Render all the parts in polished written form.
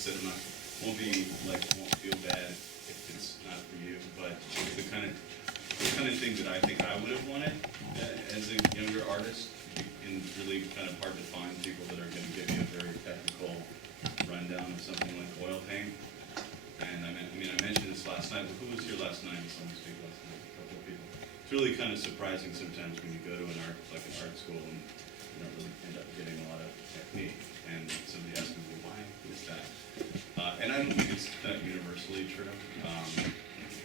said, won't feel bad if it's not for you, but it's the kind of thing that I think I would have wanted as a younger artist, and really kind of hard to find people that are going to give you a very technical rundown of something like oil paint. And I mentioned this last night, but who was here last night? Someone speak last night, a couple of people. It's really kind of surprising sometimes when you go to an art school and you don't really end up getting a lot of technique. And somebody asks me, well, why is that? And I don't think it's kind of universally true.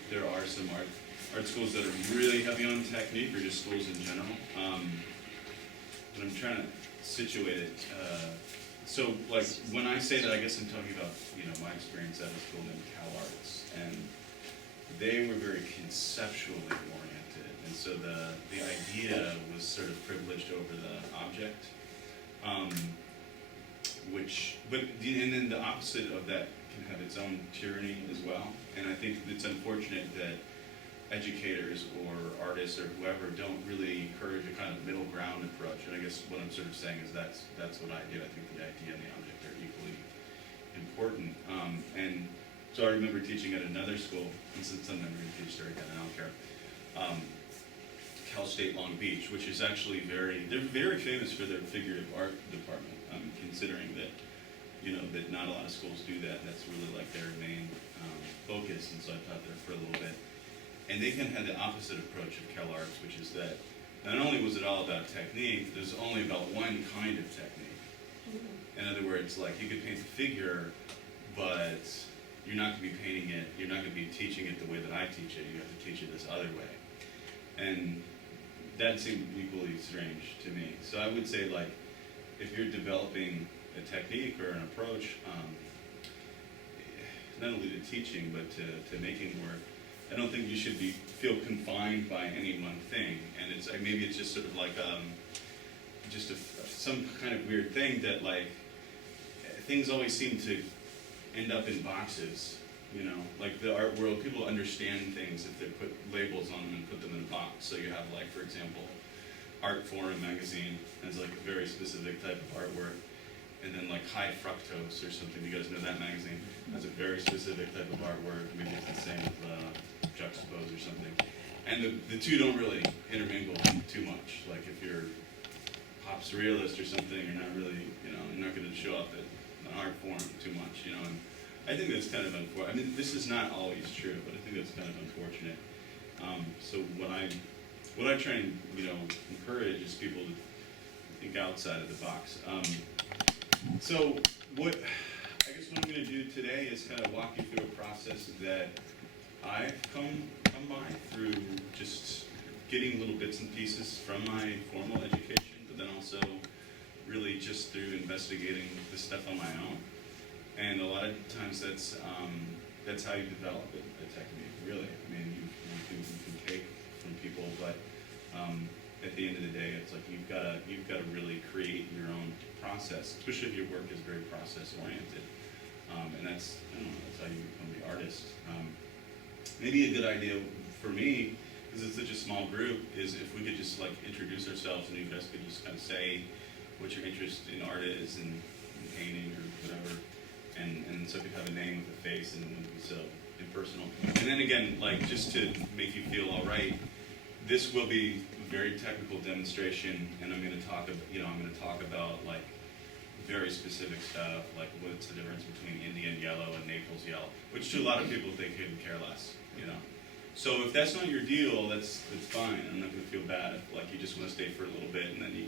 There are some art schools that are really heavy on technique, or just schools in general. But I'm trying to situate it. So, like, when I say that, I guess I'm talking about, my experience at a school named Cal Arts, and they were very conceptually oriented, and so the idea was sort of privileged over the object, and then the opposite of that can have its own tyranny as well. And I think it's unfortunate that educators or artists or whoever don't really encourage a kind of middle ground approach. And I guess what I'm sort of saying is that's what I do. I think the idea and the object are equally important. And so I remember teaching at another school, and since I'm going to teach there again, I don't care. Cal State Long Beach, which is actually they're very famous for their figurative art department, considering that, that not a lot of schools do that. That's really like their main focus, and so I taught there for a little bit. And they kind of had the opposite approach of Cal Arts, which is that not only was it all about technique, there's only about one kind of technique. In other words, like, you could paint the figure, but you're not going to be painting it, you're not going to be teaching it the way that I teach it, you have to teach it this other way. And that seemed equally strange to me. So I would say, like, if you're developing a technique or an approach, not only to teaching, but to making work, I don't think you should feel confined by any one thing. And maybe it's just sort of like some kind of weird thing that, like, things always seem to end up in boxes. Like the art world, people understand things if they put labels on them and put them in a box. So you have, like, for example, Art Forum magazine has like a very specific type of artwork, and then like High Fructose or something. You guys know that magazine? Has a very specific type of artwork. Maybe it's the same with Juxtapose or something. And the two don't really intermingle too much. Like, if you're pop surrealist or something, you're not really, you're not going to show up at an art forum too much, And I think that's kind of unfortunate. I mean, this is not always true, but I think that's kind of unfortunate. So what I try and, encourage is people to think outside of the box. So what I'm going to do today is kind of walk you through a process that I've come by through just getting little bits and pieces from my formal education, but then also really just through investigating this stuff on my own. And a lot of times that's how you develop a technique, really. I mean, you can take from people, but at the end of the day, it's like you've got to really create your own process, especially if your work is very process oriented. And that's how you become the artist. Maybe a good idea for me, because it's such a small group, is if we could just, like, introduce ourselves, and you guys could just kind of say what your interest in art is, and painting or whatever, and so it could have a name with a face, and it wouldn't be so impersonal. And then again, like, just to make you feel all right, this will be a very technical demonstration, and I'm going to talk about like very specific stuff, like what's the difference between Indian yellow and Naples yellow, which to a lot of people they couldn't care less, So if that's not your deal, that's fine. I'm not going to feel bad if, like, you just want to stay for a little bit and then you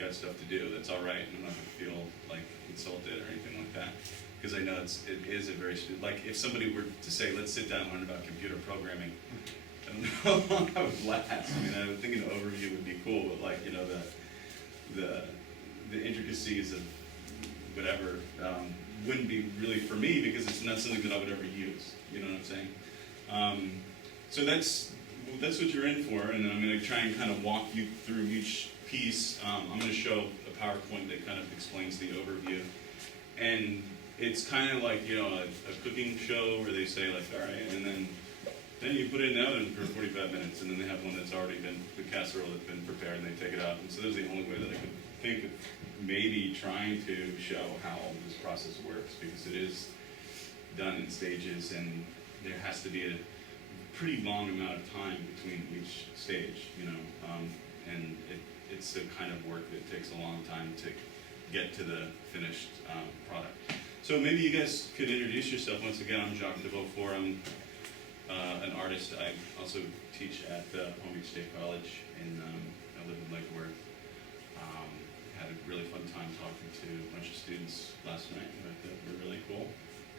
got stuff to do. That's all right. I'm not going to feel like insulted or anything like that, because I know it is a very, like, if somebody were to say, let's sit down and learn about computer programming, I don't know how long I would last. I mean, I would think an overview would be cool, but, like, the intricacies of whatever wouldn't be really for me, because it's not something that I would ever use. You know what I'm saying? So that's what you're in for, and then I'm going to try and kind of walk you through each piece. I'm going to show a PowerPoint that kind of explains the overview, and it's kind of like, a cooking show where they say, like, all right, and then you put it in the oven for 45 minutes, and then they have one that's already been, the casserole that's been prepared, and they take it out. And so that's the only way that I could think of maybe trying to show how this process works, because it is done in stages, and there has to be a pretty long amount of time between each stage, you know, and it's the kind of work that takes a long time to get to the finished product. So maybe you guys could introduce yourself. Once again, I'm Jacques de Beaufort. I'm an artist. I also teach at Palm Beach State College, and I live in Lake Worth. Had a really fun time talking to a bunch of students last night. That were really cool.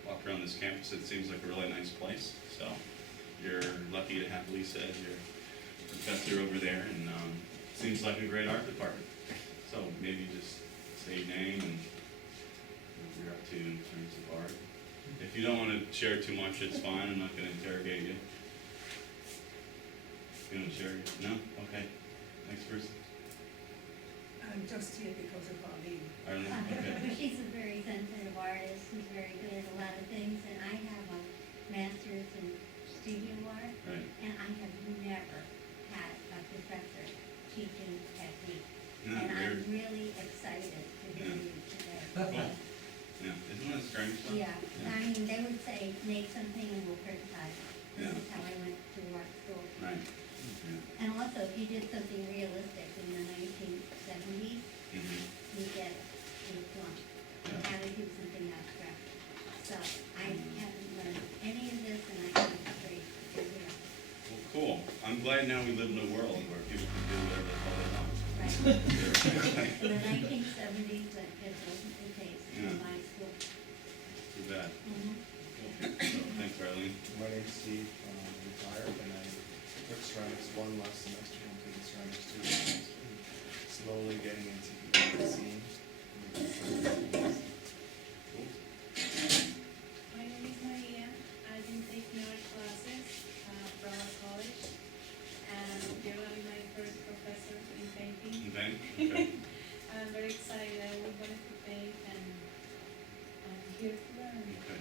Walked around this campus. It seems like a really nice place. So you're lucky to have Lisa as your professor over there, and seems like a great art department. So maybe just say your name and what you're up to in terms of art. If you don't want to share too much, it's fine. I'm not going to interrogate you. You want to share? No? Okay. Next person. I'm just here because of Arlene. Arlene? Okay. She's a very sensitive artist who's very good at a lot of things, and I have a master's in studio art, Right. and I have never had a professor teaching technique. Yeah, And I'm weird. really excited to hear Yeah. you today. Cool. Yeah. Isn't that strange stuff? Yeah, I mean, they would say, make something and we'll criticize it. This Yeah. is how I went to art school. Right. Yeah. And also, if you did something realistic in the 1970s, Mm-hmm. you get a plump. Yeah. How to do something abstract. So I haven't learned any of this, and I think it's great to do here. Well, cool. I'm glad now we live in a world where people can do whatever the hell they want. Right. In the 1970s, that just wasn't the case Yeah. in my school. Too bad. Mhm. Cool. So, thanks, Arlene. My name's Steve, I'm retired, and I took ceramics one last semester, I'm taking ceramics 2 this semester, and slowly getting into the scene. My name is Maria. I've been taking art classes at Broward College, and you're my first professor in painting. Okay. Okay. I'm very excited. I always wanted to paint, and I'm here to learn. Okay.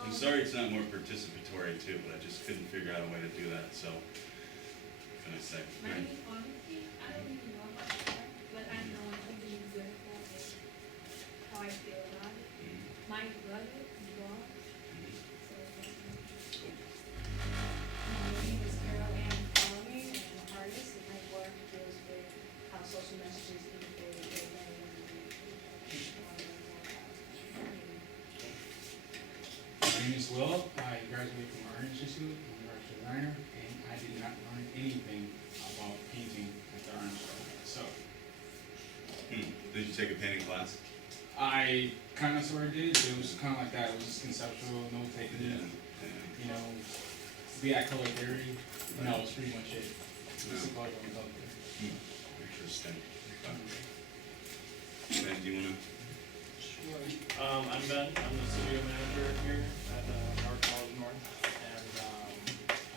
I'm sorry it's not more participatory too, but I just couldn't figure out a way to do that, so what can I say? Mine, honestly, I don't even know about art, but I know I'm being good at it. How I feel about it. Mhm. My brother draws, Mhm. so that's Cool. my name is Carol Ann Farley, and I'm an artist, and my work deals with how social messages integrate with My name is Will. I graduated from Art Institute. I'm an art designer, and I did not learn anything about painting at the Art Institute. So Did you take a painting class? I kind of sort of did. It was kind of like that. It was just conceptual, no Yeah. taking. Yeah. You know, we had color theory. And that was pretty much it. Just No. about on color theory. Interesting. Ben, do you wanna? I'm Ben. I'm the studio manager here at Broward College North, and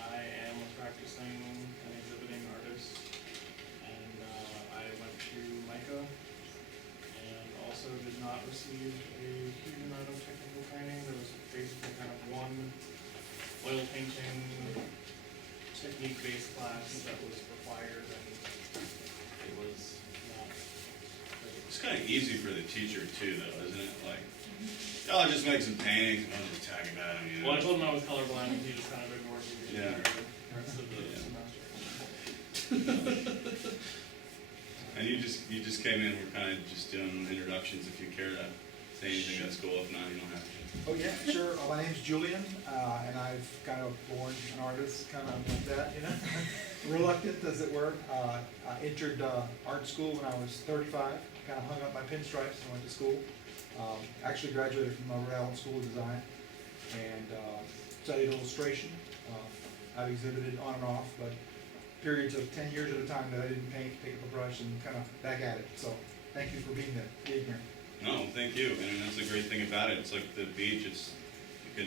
I am a practicing and exhibiting artist. And I went to MICA, and also did not receive a huge amount of technical training. There was basically kind of one oil painting technique-based class that was required, and it was not very It's kind of easy for the teacher too, though, isn't it? Like, oh, I'll just make some paintings. I'll just tag about them. You know? Well, I told him I was colorblind, and he just kind of ignored me the Yeah. entire rest of the Yeah. semester. And you just came in. We're kind of just doing introductions. If you care to say anything, that's cool. If not, you don't have to. Oh, yeah, sure. My name's Julian, and I've kind of born an artist, kind of like that, you know, reluctant as it were. I entered art school when I was 35, kind of hung up my pinstripes and went to school. Actually graduated from Rhode Island School of Design and studied illustration. I've exhibited on and off, but periods of 10 years at a time that I didn't paint, pick up a brush and kind of back at it. So thank you for being here. No, thank you. And that's the great thing about it. It's like the beach. It's you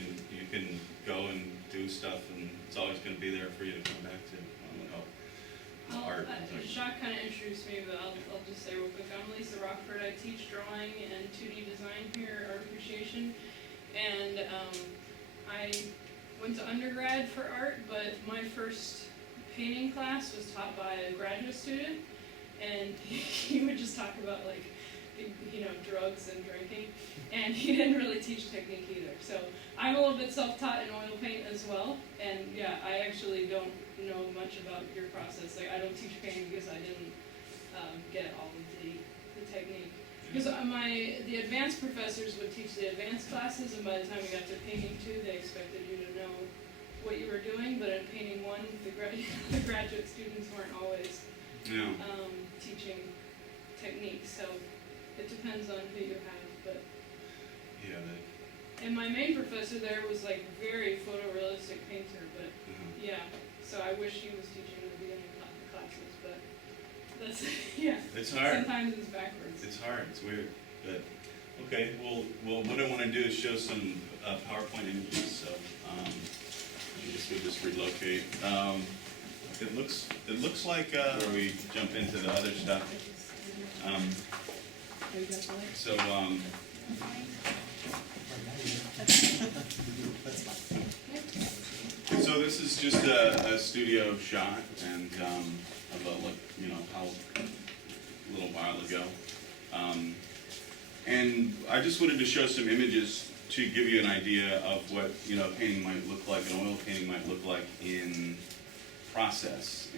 can go and do stuff, and it's always going to be there for you to come back to. Art. Jacques kind of introduced me, but I'll just say real quick. I'm Lisa Rockford. I teach drawing and 2D design here at Art Appreciation, and I went to undergrad for art, but my first painting class was taught by a graduate student, and he would just talk about like, you know, drugs and drinking, and and he didn't really teach technique either. So I'm a little bit self-taught in oil paint as well, and yeah, I actually don't know much about your process. Like, I don't teach painting because I didn't get all of the technique. Because the advanced professors would teach the advanced classes, and by the time we got to painting 2, they expected you to know what you were doing, but in painting 1, the graduate students weren't always Yeah. Teaching technique, so it depends on who you have, but. Yeah. And my main professor there was like very photorealistic painter, but yeah, so I wish he was teaching the beginning classes, but that's, yeah. It's hard. Sometimes it's backwards. It's hard. It's weird. But okay. Well, what I want to do is show some PowerPoint images. So I guess we'll just relocate. It looks like where we jump into the other stuff. So this is just a studio shot, and of a little while ago, and I just wanted to show some images to give you an idea of what a painting might look like, an oil painting might look like in process,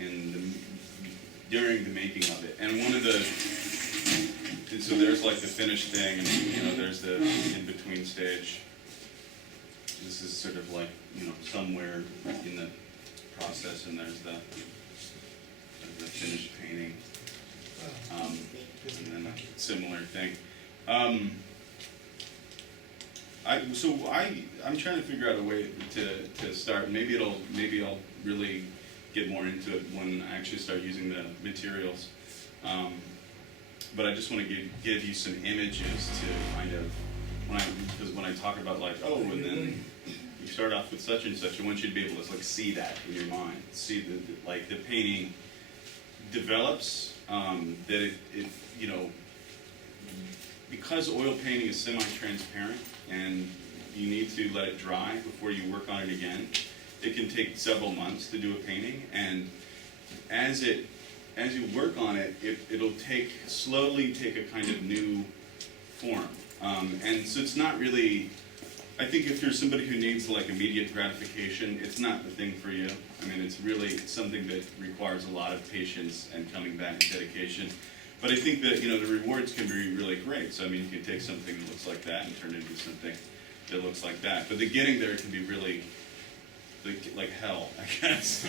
during the making of it. And one of the so there's like the finished thing, and there's the in-between stage. This is sort of like, somewhere in the process, and there's the finished painting. And then a similar thing. I'm trying to figure out a way to start. Maybe I'll really get more into it when I actually start using the materials. But I just want to give you some images to kind of, because when I talk about like, and then you start off with such and such, I want you to be able to like see that in your mind, see the painting develops, that it because oil painting is semi-transparent and you need to let it dry before you work on it again. It can take several months to do a painting, and as you work on it, it'll slowly take a kind of new form. And so it's not really, I think if you're somebody who needs like immediate gratification, it's not the thing for you. I mean, it's something that requires a lot of patience and coming back and dedication. But I think that, the rewards can be really great. So, I mean, you can take something that looks like that and turn it into something that looks like that. But the getting there can be really like hell, I guess.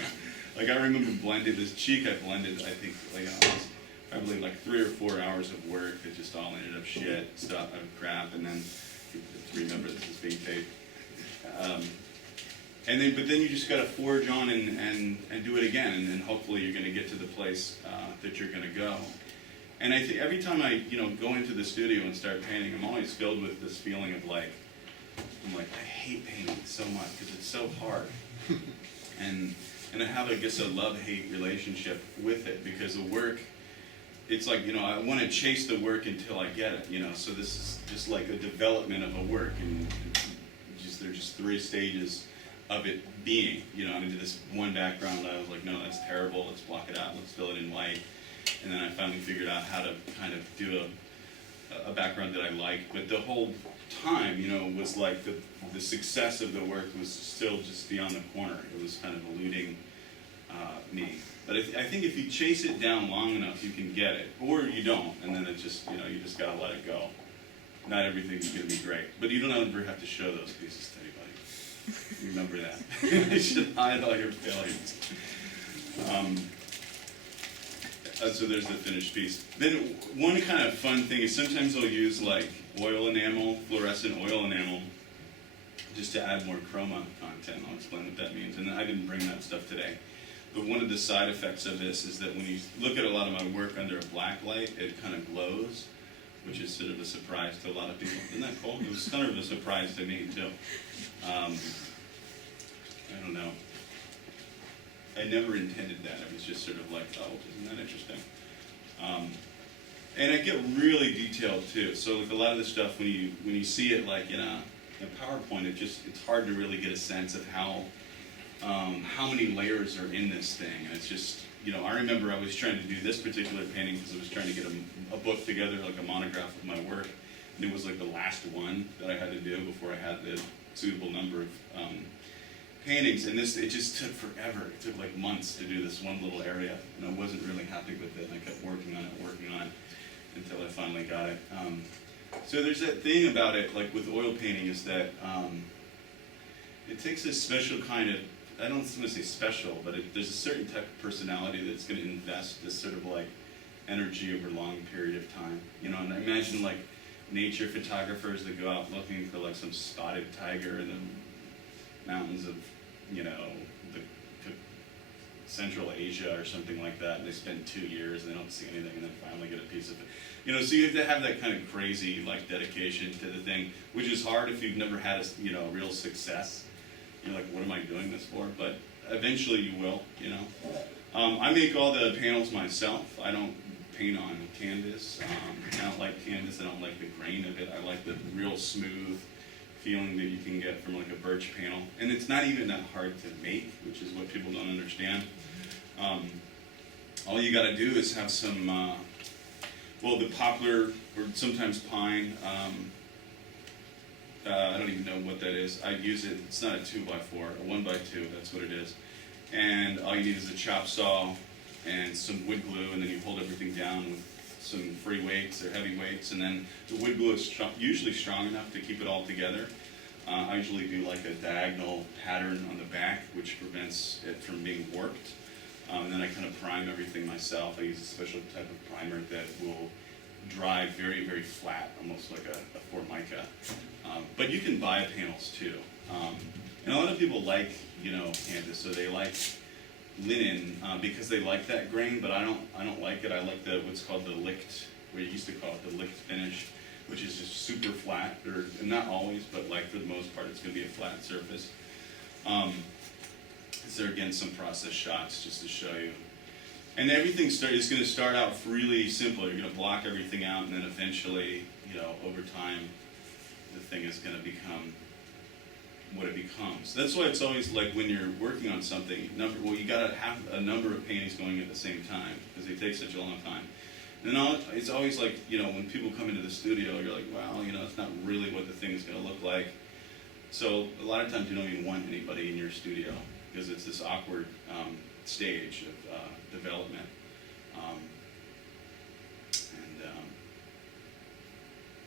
Like I remember this cheek I blended, I think, it was probably like 3 or 4 hours of work that just all ended up shit, stuff, crap, and then remember this is being taped. But then you just got to forge on and do it again, and then hopefully you're going to get to the place that you're going to go. And I think every time I go into the studio and start painting, I'm always filled with this feeling of I hate painting so much because it's so hard. And I have, I guess, a love-hate relationship with it because the work, it's like, I want to chase the work until I get it, so this is just like a development of a work, and there's just 3 stages of it being, I did this one background, I was like, no, that's terrible, let's block it out, let's fill it in white, and then I finally figured out how to kind of do a background that I liked, but the whole time, was like the success of the work was still just beyond the corner. It was kind of eluding me. But I think if you chase it down long enough, you can get it, or you don't, and then it's just, you just gotta let it go. Not everything's gonna be great, but you don't ever have to show those pieces to anybody. Remember that. You should hide all your failures. So there's the finished piece. Then one kind of fun thing is sometimes I'll use like oil enamel, fluorescent oil enamel, just to add more chroma content. I'll explain what that means. And I didn't bring that stuff today. But one of the side effects of this is that when you look at a lot of my work under a black light, it kind of glows, which is sort of a surprise to a lot of people. Isn't that cool? It was kind of a surprise to me, too. I don't know. I never intended that. It was just sort of like, oh, isn't that interesting? And I get really detailed too. So like a lot of the stuff when you see it like in a PowerPoint, it's hard to really get a sense of how many layers are in this thing. And it's just, I remember I was trying to do this particular painting because I was trying to get a book together, like a monograph of my work. and it was like the last one that I had to do before I had the suitable number of paintings, and it just took forever. It took like months to do this one little area, and I wasn't really happy with it, and I kept working on it, until I finally got it. So there's that thing about it, like with oil painting, is that it takes a special kind of, I don't want to say special, but there's a certain type of personality that's going to invest this sort of like energy over a long period of time. You know, and I imagine like nature photographers that go out looking for like some spotted tiger in the mountains of, you know, the Central Asia or something like that, and they spend 2 years and they don't see anything, and then finally get a piece of it. You know, so you have to have that kind of crazy like dedication to the thing, which is hard if you've never had a real success. You're like, what am I doing this for? But eventually you will, you know. I make all the panels myself. I don't paint on canvas. I don't like canvas. I don't like the grain of it. I like the real smooth feeling that you can get from like a birch panel. And it's not even that hard to make, which is what people don't understand. All you got to do is have some, the poplar or sometimes pine. I don't even know what that is. I use it, it's not a 2x4, a 1x2, that's what it is. And all you need is a chop saw and some wood glue, and then you hold everything down with some free weights or heavy weights, and then the wood glue is usually strong enough to keep it all together. I usually do like a diagonal pattern on the back, which prevents it from being warped. And then I kind of prime everything myself. I use a special type of primer that will dry very, very flat, almost like a Formica. But you can buy panels too. And a lot of people like, canvas, so they like linen because they like that grain, but I don't like it. I like what's called the licked, we used to call it the licked finish, which is just super flat, or not always, but like for the most part, it's going to be a flat surface. So again, some process shots just to show you. And everything is going to start out really simple. You're going to block everything out, and then eventually, over time, the thing is going to become what it becomes. That's why it's always like when you're working on something, you got to have a number of paintings going at the same time because they take such a long time. And it's always like, when people come into the studio, you're like, wow, it's not really what the thing is going to look like. So a lot of times you don't even want anybody in your studio because it's this awkward stage of development. I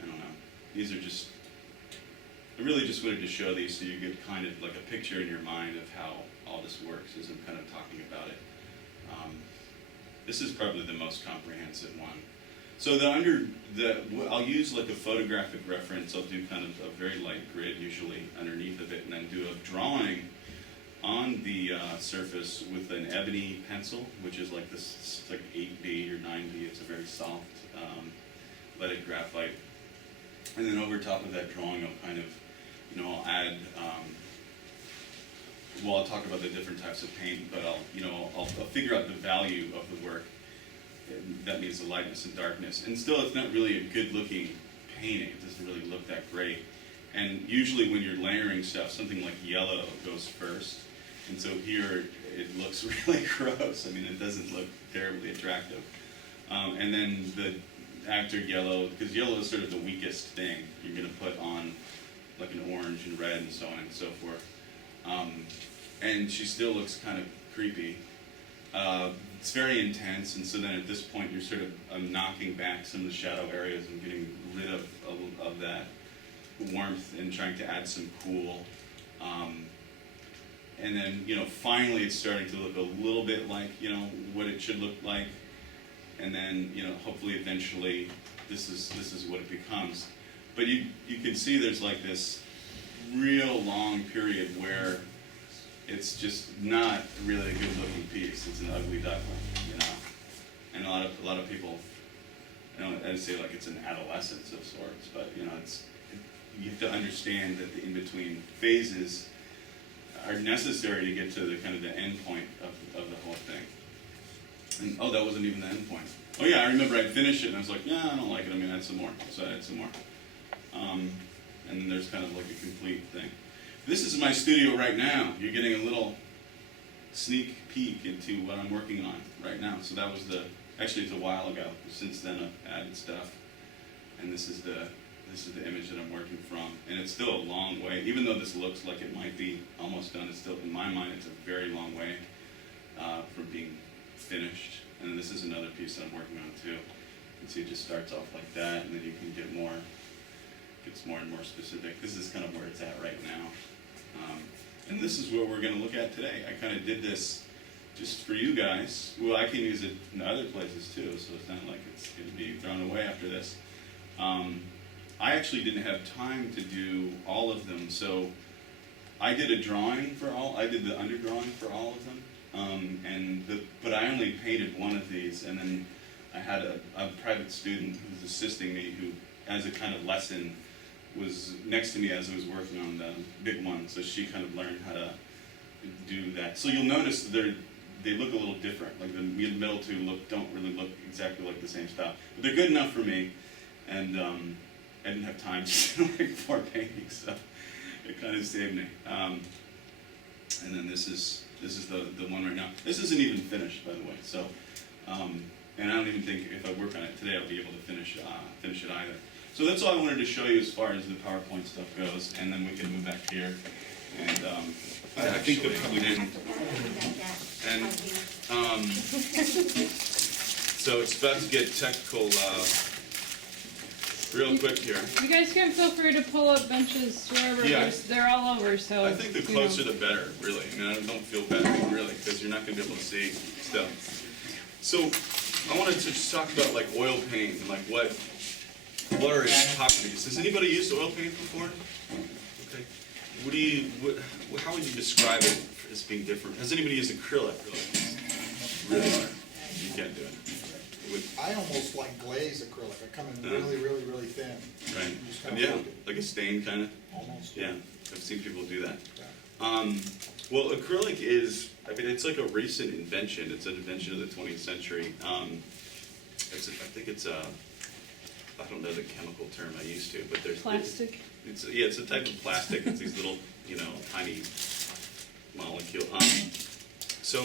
don't know. These are just, I really just wanted to show these so you get kind of like a picture in your mind of how all this works as I'm kind of talking about it. This is probably the most comprehensive one. So I'll use like a photographic reference. I'll do kind of a very light grid usually underneath of it, and then do a drawing on the surface with an ebony pencil, which is like this, it's like 8B or 9B. It's a very soft leaded graphite. And then over top of that drawing, I'll kind of, I'll add, I'll talk about the different types of paint, but I'll figure out the value of the work. That means the lightness and darkness. And still, it's not really a good-looking painting. It doesn't really look that great. And usually when you're layering stuff, something like yellow goes first. And so here, it looks really gross. I mean, it doesn't look terribly attractive. And then after yellow, because yellow is sort of the weakest thing you're going to put on, like an orange and red and so on and so forth. And she still looks kind of creepy. It's very intense, and so then at this point you're sort of knocking back some of the shadow areas and getting rid of that warmth and trying to add some cool. And then, finally it's starting to look a little bit like, what it should look like. And then, hopefully eventually this is what it becomes. But you can see there's like this real long period where it's just not really a good looking piece. It's an ugly duckling, And a lot of people, I'd say like it's an adolescence of sorts, but you have to understand that the in-between phases are necessary to get to the kind of the end point of the whole thing. And that wasn't even the end point. Oh yeah, I remember I'd finish it and I was like, yeah, I don't like it, I'm gonna add some more. So I add some more. And then there's kind of like a complete thing. This is my studio right now. You're getting a little sneak peek into what I'm working on right now. So that was actually it's a while ago. Since then I've added stuff. And this is the This is the image that I'm working from, and it's still a long way. Even though this looks like it might be almost done, it's still, in my mind, it's a very long way from being finished. And then this is another piece that I'm working on too. You can see it just starts off like that, and then you can get more, gets more and more specific. This is kind of where it's at right now. And this is what we're going to look at today. I kind of did this just for you guys. Well, I can use it in other places too, so it's not like it's going to be thrown away after this. I actually didn't have time to do all of them, so I did a drawing for all. I did the underdrawing for all of them, but I only painted one of these, and then I had a private student who was assisting me, who, as a kind of lesson, was next to me as I was working on the big one. So she kind of learned how to do that. So you'll notice they look a little different. Like the middle two don't really look exactly like the same style, but they're good enough for me. And I didn't have time to do like 4 paintings, so it kind of saved me. And then this is the one right now. This isn't even finished, by the way. So, and I don't even think if I work on it today, I'll be able to finish it either. So that's all I wanted to show you as far as the PowerPoint stuff goes, and then we can move back here. And I think they'll probably didn't. And so it's about to get technical. Real quick here. You guys can feel free to pull up benches wherever. Yeah. They're all over, so. I think the closer the better, really. I mean, I don't feel better, really, because you're not going to be able to see stuff. So I wanted to just talk about like oil paint and like what are its properties. Has anybody used oil paint before? Okay. How would you describe it as being different? Has anybody used acrylic? Really hard. You can't do it. I almost like glaze acrylic. I come in really, really, really thin. Right. You just kinda Yeah, work it. like a stain kind of. Almost. Yeah, I've seen people do that. Yeah. Well, acrylic is, I mean, it's like a recent invention. It's an invention of the 20th century. I don't know the chemical term I used to, but there's Plastic. It's a type of plastic. It's these little, tiny molecule. So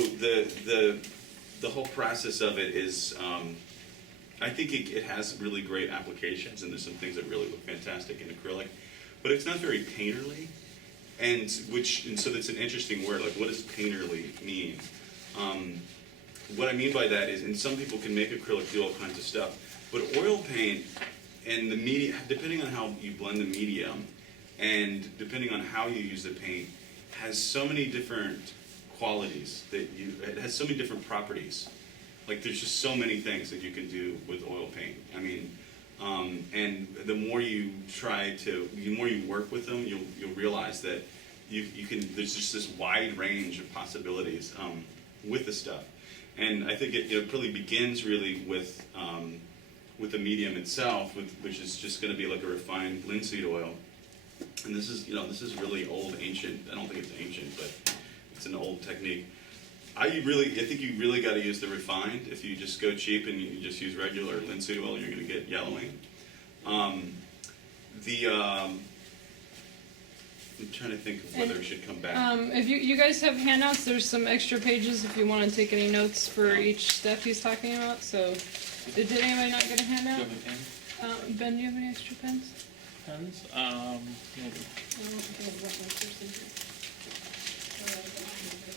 the whole process of it is, I think it has really great applications, and there's some things that really look fantastic in acrylic, but it's not very painterly, and so that's an interesting word. Like, what does painterly mean? What I mean by that is, and some people can make acrylic do all kinds of stuff, but oil paint and the media, depending on how you blend the medium, and depending on how you use the paint, has so many different qualities it has so many different properties. Like, there's just so many things that you can do with oil paint. I mean, and the more you the more you work with them, you'll realize that there's just this wide range of possibilities with the stuff. And I think it probably begins really with the medium itself, which is just going to be like a refined linseed oil. And this is really old, ancient. I don't think it's ancient, but it's an old technique. I think you really got to use the refined. If you just go cheap and you just use regular linseed oil, you're going to get yellowing. I'm trying to think of whether it should come back. If you guys have handouts, there's some extra pages if you want to take any notes for each step he's talking about. So, did anybody not get a handout? Do you have a pen? Ben, do you have any extra pens? Pens? Maybe.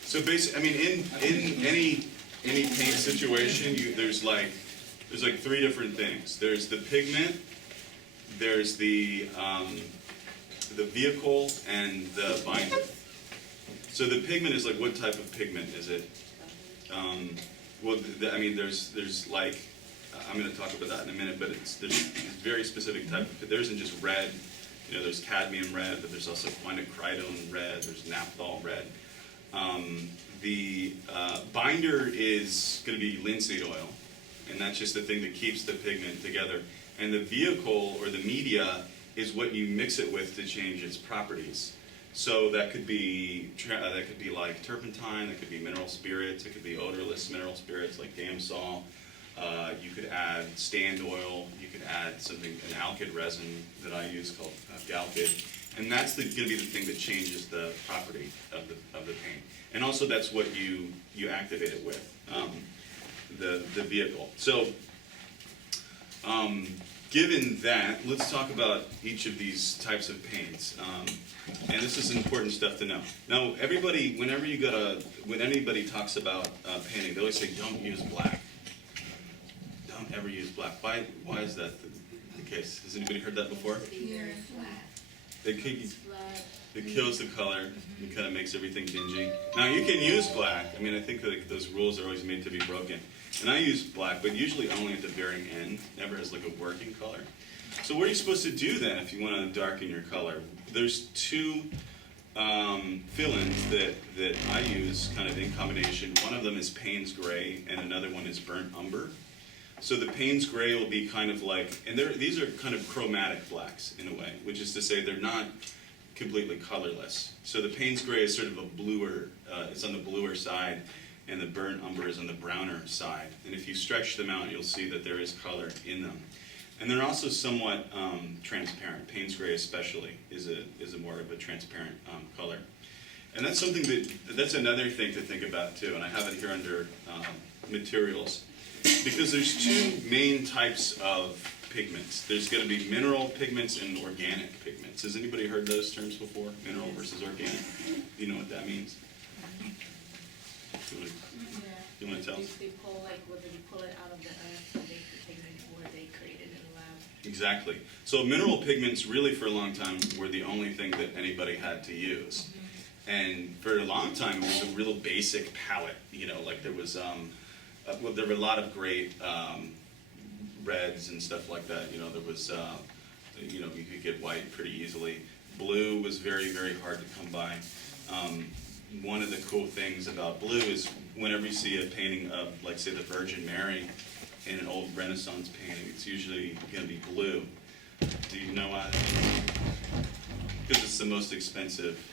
So basically, I mean, in any paint situation, there's like 3 different things. There's the pigment, there's the vehicle, and the binder. So the pigment is like, what type of pigment is it? There's like, I'm going to talk about that in a minute, but there's this very specific type of. There isn't just red. There's cadmium red, but there's also quinacridone red. There's naphthol red. The binder is going to be linseed oil, and that's just the thing that keeps the pigment together. And the vehicle or the media is what you mix it with to change its properties. So that could be like turpentine, that could be mineral spirits, it could be odorless mineral spirits like Gamsol. You could add stand oil, you could add an alkyd resin that I use called galkyd. And that's going to be the thing that changes the property of the paint. And also that's what you activate it with, the vehicle. So Given that, let's talk about each of these types of paints. And this is important stuff to know. Now, everybody, when anybody talks about painting, they always say, don't use black. Don't ever use black. Why is that the case? Has anybody heard that before? It kills the color. It kind of makes everything dingy. Now, you can use black. I mean, I think that those rules are always made to be broken. And I use black, but usually only at the very end, never as like a working color. So what are you supposed to do then if you want to darken your color? There's two fill-ins that I use kind of in combination. One of them is Payne's Gray, and another one is Burnt Umber. So the Payne's Gray will be kind of like, and these are kind of chromatic blacks in a way, which is to say they're not completely colorless. So the Payne's Gray is sort of a bluer, it's on the bluer side, and the Burnt Umber is on the browner side. And if you stretch them out, you'll see that there is color in them. And they're also somewhat transparent. Payne's Gray especially is a more of a transparent color. And that's something that's another thing to think about too, and I have it here under materials. Because there's two main types of pigments. There's going to be mineral pigments and organic pigments. Has anybody heard those terms before? Mineral versus organic? Do you know what that means? You want to tell us? They pull, like, whether they pull it out of the earth, they pigment, or they create it in a lab. Exactly. So mineral pigments really for a long time were the only thing that anybody had to use. And for a long time it was a real basic palette. You know, like there was, well, there were a lot of great reds and stuff like that. You know, there was, you know, you could get white pretty easily. Blue was very, very hard to come by. One of the cool things about blue is whenever you see a painting of, like, say, the Virgin Mary in an old Renaissance painting, it's usually going to be blue. Do you know why? Because it's the most expensive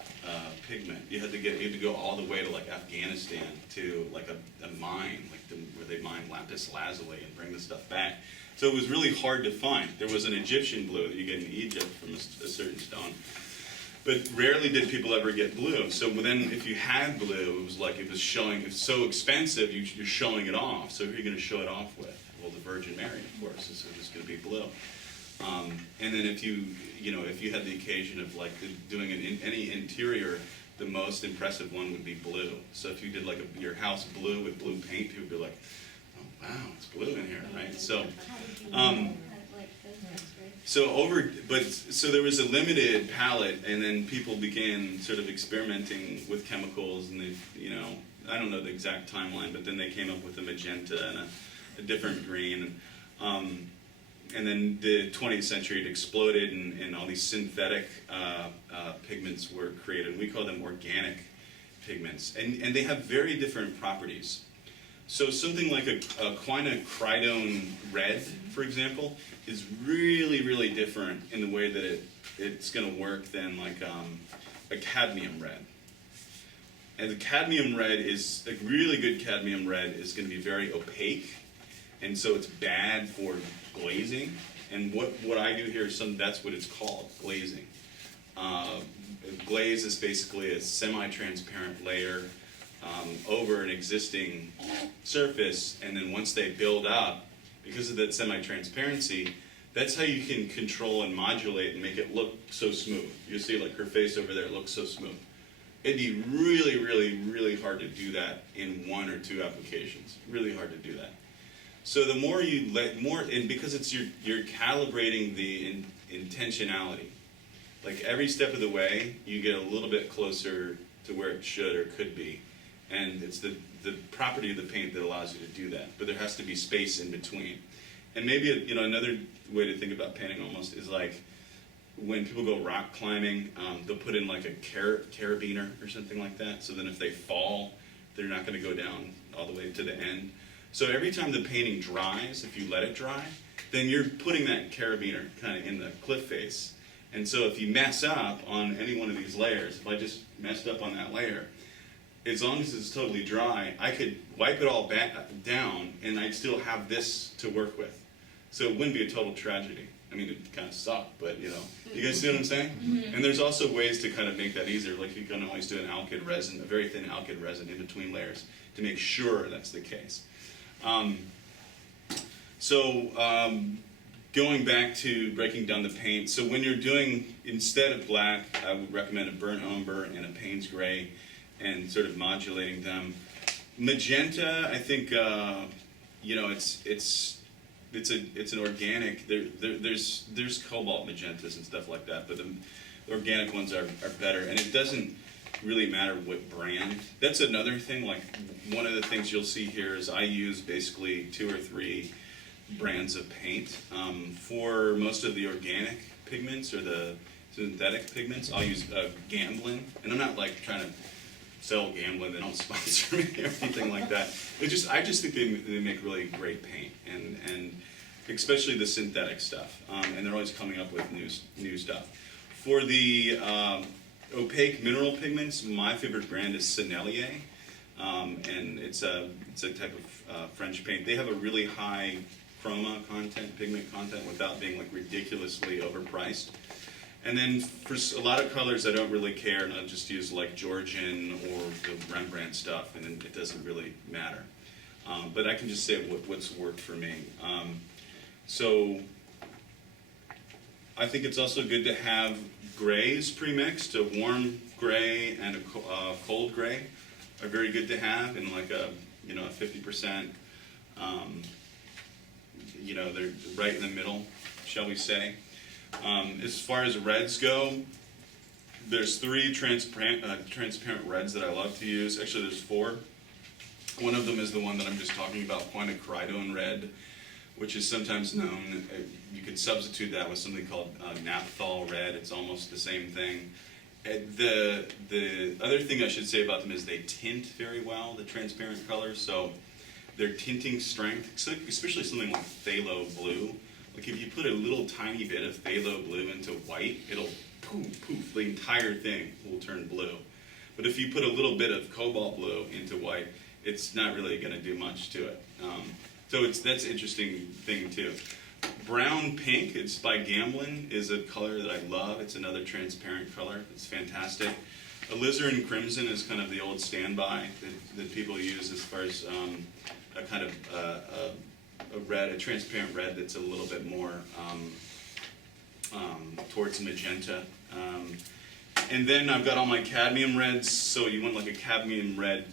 pigment. You had to go all the way to like Afghanistan to like a mine, like where they mine lapis lazuli and bring the stuff back. So it was really hard to find. There was an Egyptian blue that you get in Egypt from a certain stone. But rarely did people ever get blue. So then if you had blue, it was like it was showing, it's so expensive, you're showing it off. So who are you going to show it off with? Well, the Virgin Mary, of course, so it's going to be blue. And then if you had the occasion of like doing any interior, the most impressive one would be blue. So if you did like your house blue with blue paint, people would be like, oh wow, it's blue in here, right? So, so there was a limited palette, and then people began sort of experimenting with chemicals, and they, you know, I don't know the exact timeline, but then they came up with a magenta and a different green. And then the 20th century it exploded, and all these synthetic pigments were created. And we call them organic pigments, and they have very different properties. So something like a quinacridone red, for example, is really, really different in the way that it's going to work than like a cadmium red. And the cadmium red is, a really good cadmium red is going to be very opaque, and so it's bad for glazing. And what I do here is that's what it's called, glazing. Glaze is basically a semi-transparent layer over an existing surface, and then once they build up, because of that semi-transparency, that's how you can control and modulate and make it look so smooth. You see, like her face over there looks so smooth. It'd be really, really, really hard to do that in one or two applications. Really hard to do that. So the more you and because it's you're calibrating the intentionality. Like every step of the way, you get a little bit closer to where it should or could be. And it's the property of the paint that allows you to do that. But there has to be space in between. And maybe another way to think about painting almost is like when people go rock climbing, they'll put in like a carabiner or something like that. So then if they fall, they're not going to go down all the way to the end. So every time the painting dries, if you let it dry, then you're putting that carabiner kind of in the cliff face. And so if you mess up on any one of these layers, if I just messed up on that layer, as long as it's totally dry, I could wipe it all back down and I'd still have this to work with. So it wouldn't be a total tragedy. I mean, it kind of sucked, but you guys see what I'm saying? Mm-hmm. And there's also ways to kind of make that easier. Like you can always do an alkyd resin, a very thin alkyd resin in between layers to make sure that's the case. going back to breaking down the paint, so when you're doing, instead of black, I would recommend a burnt umber and a Payne's gray, and sort of modulating them. Magenta, I think, you know, it's an organic. There's cobalt magentas and stuff like that, but the organic ones are better, and it doesn't really matter what brand. That's another thing. Like, one of the things you'll see here is I use basically 2 or 3 brands of paint. For most of the organic pigments or the synthetic pigments, I'll use Gamblin, and I'm not like trying to sell Gamblin. They don't sponsor me or anything like that. I just think they make really great paint, and especially the synthetic stuff. And they're always coming up with new stuff. For the opaque mineral pigments, my favorite brand is Sennelier, and it's a type of French paint. They have a really high chroma content, pigment content, without being like ridiculously overpriced. And then for a lot of colors, I don't really care, and I'll just use like Georgian or the Rembrandt stuff, and it doesn't really matter. But I can just say what's worked for me. So I think it's also good to have grays pre-mixed. A warm gray and a cold gray are very good to have in like a 50%. They're right in the middle, shall we say. As far as reds go, there's 3 transparent reds that I love to use. Actually, there's 4. One of them is the one that I'm just talking about, quinacridone red, which is sometimes known. You could substitute that with something called naphthol red. It's almost the same thing. The other thing I should say about them is they tint very well, the transparent colors. So their tinting strength, especially something like phthalo blue. Like if you put a little tiny bit of phthalo blue into white, it'll poof, the entire thing will turn blue. But if you put a little bit of cobalt blue into white, it's not really going to do much to it. So that's an interesting thing too. Brown pink, it's by Gamblin, is a color that I love. It's another transparent color. It's fantastic. Alizarin crimson is kind of the old standby that people use as far as a kind of a red, a transparent red that's a little bit more towards magenta. And then I've got all my cadmium reds. So you want like a cadmium red,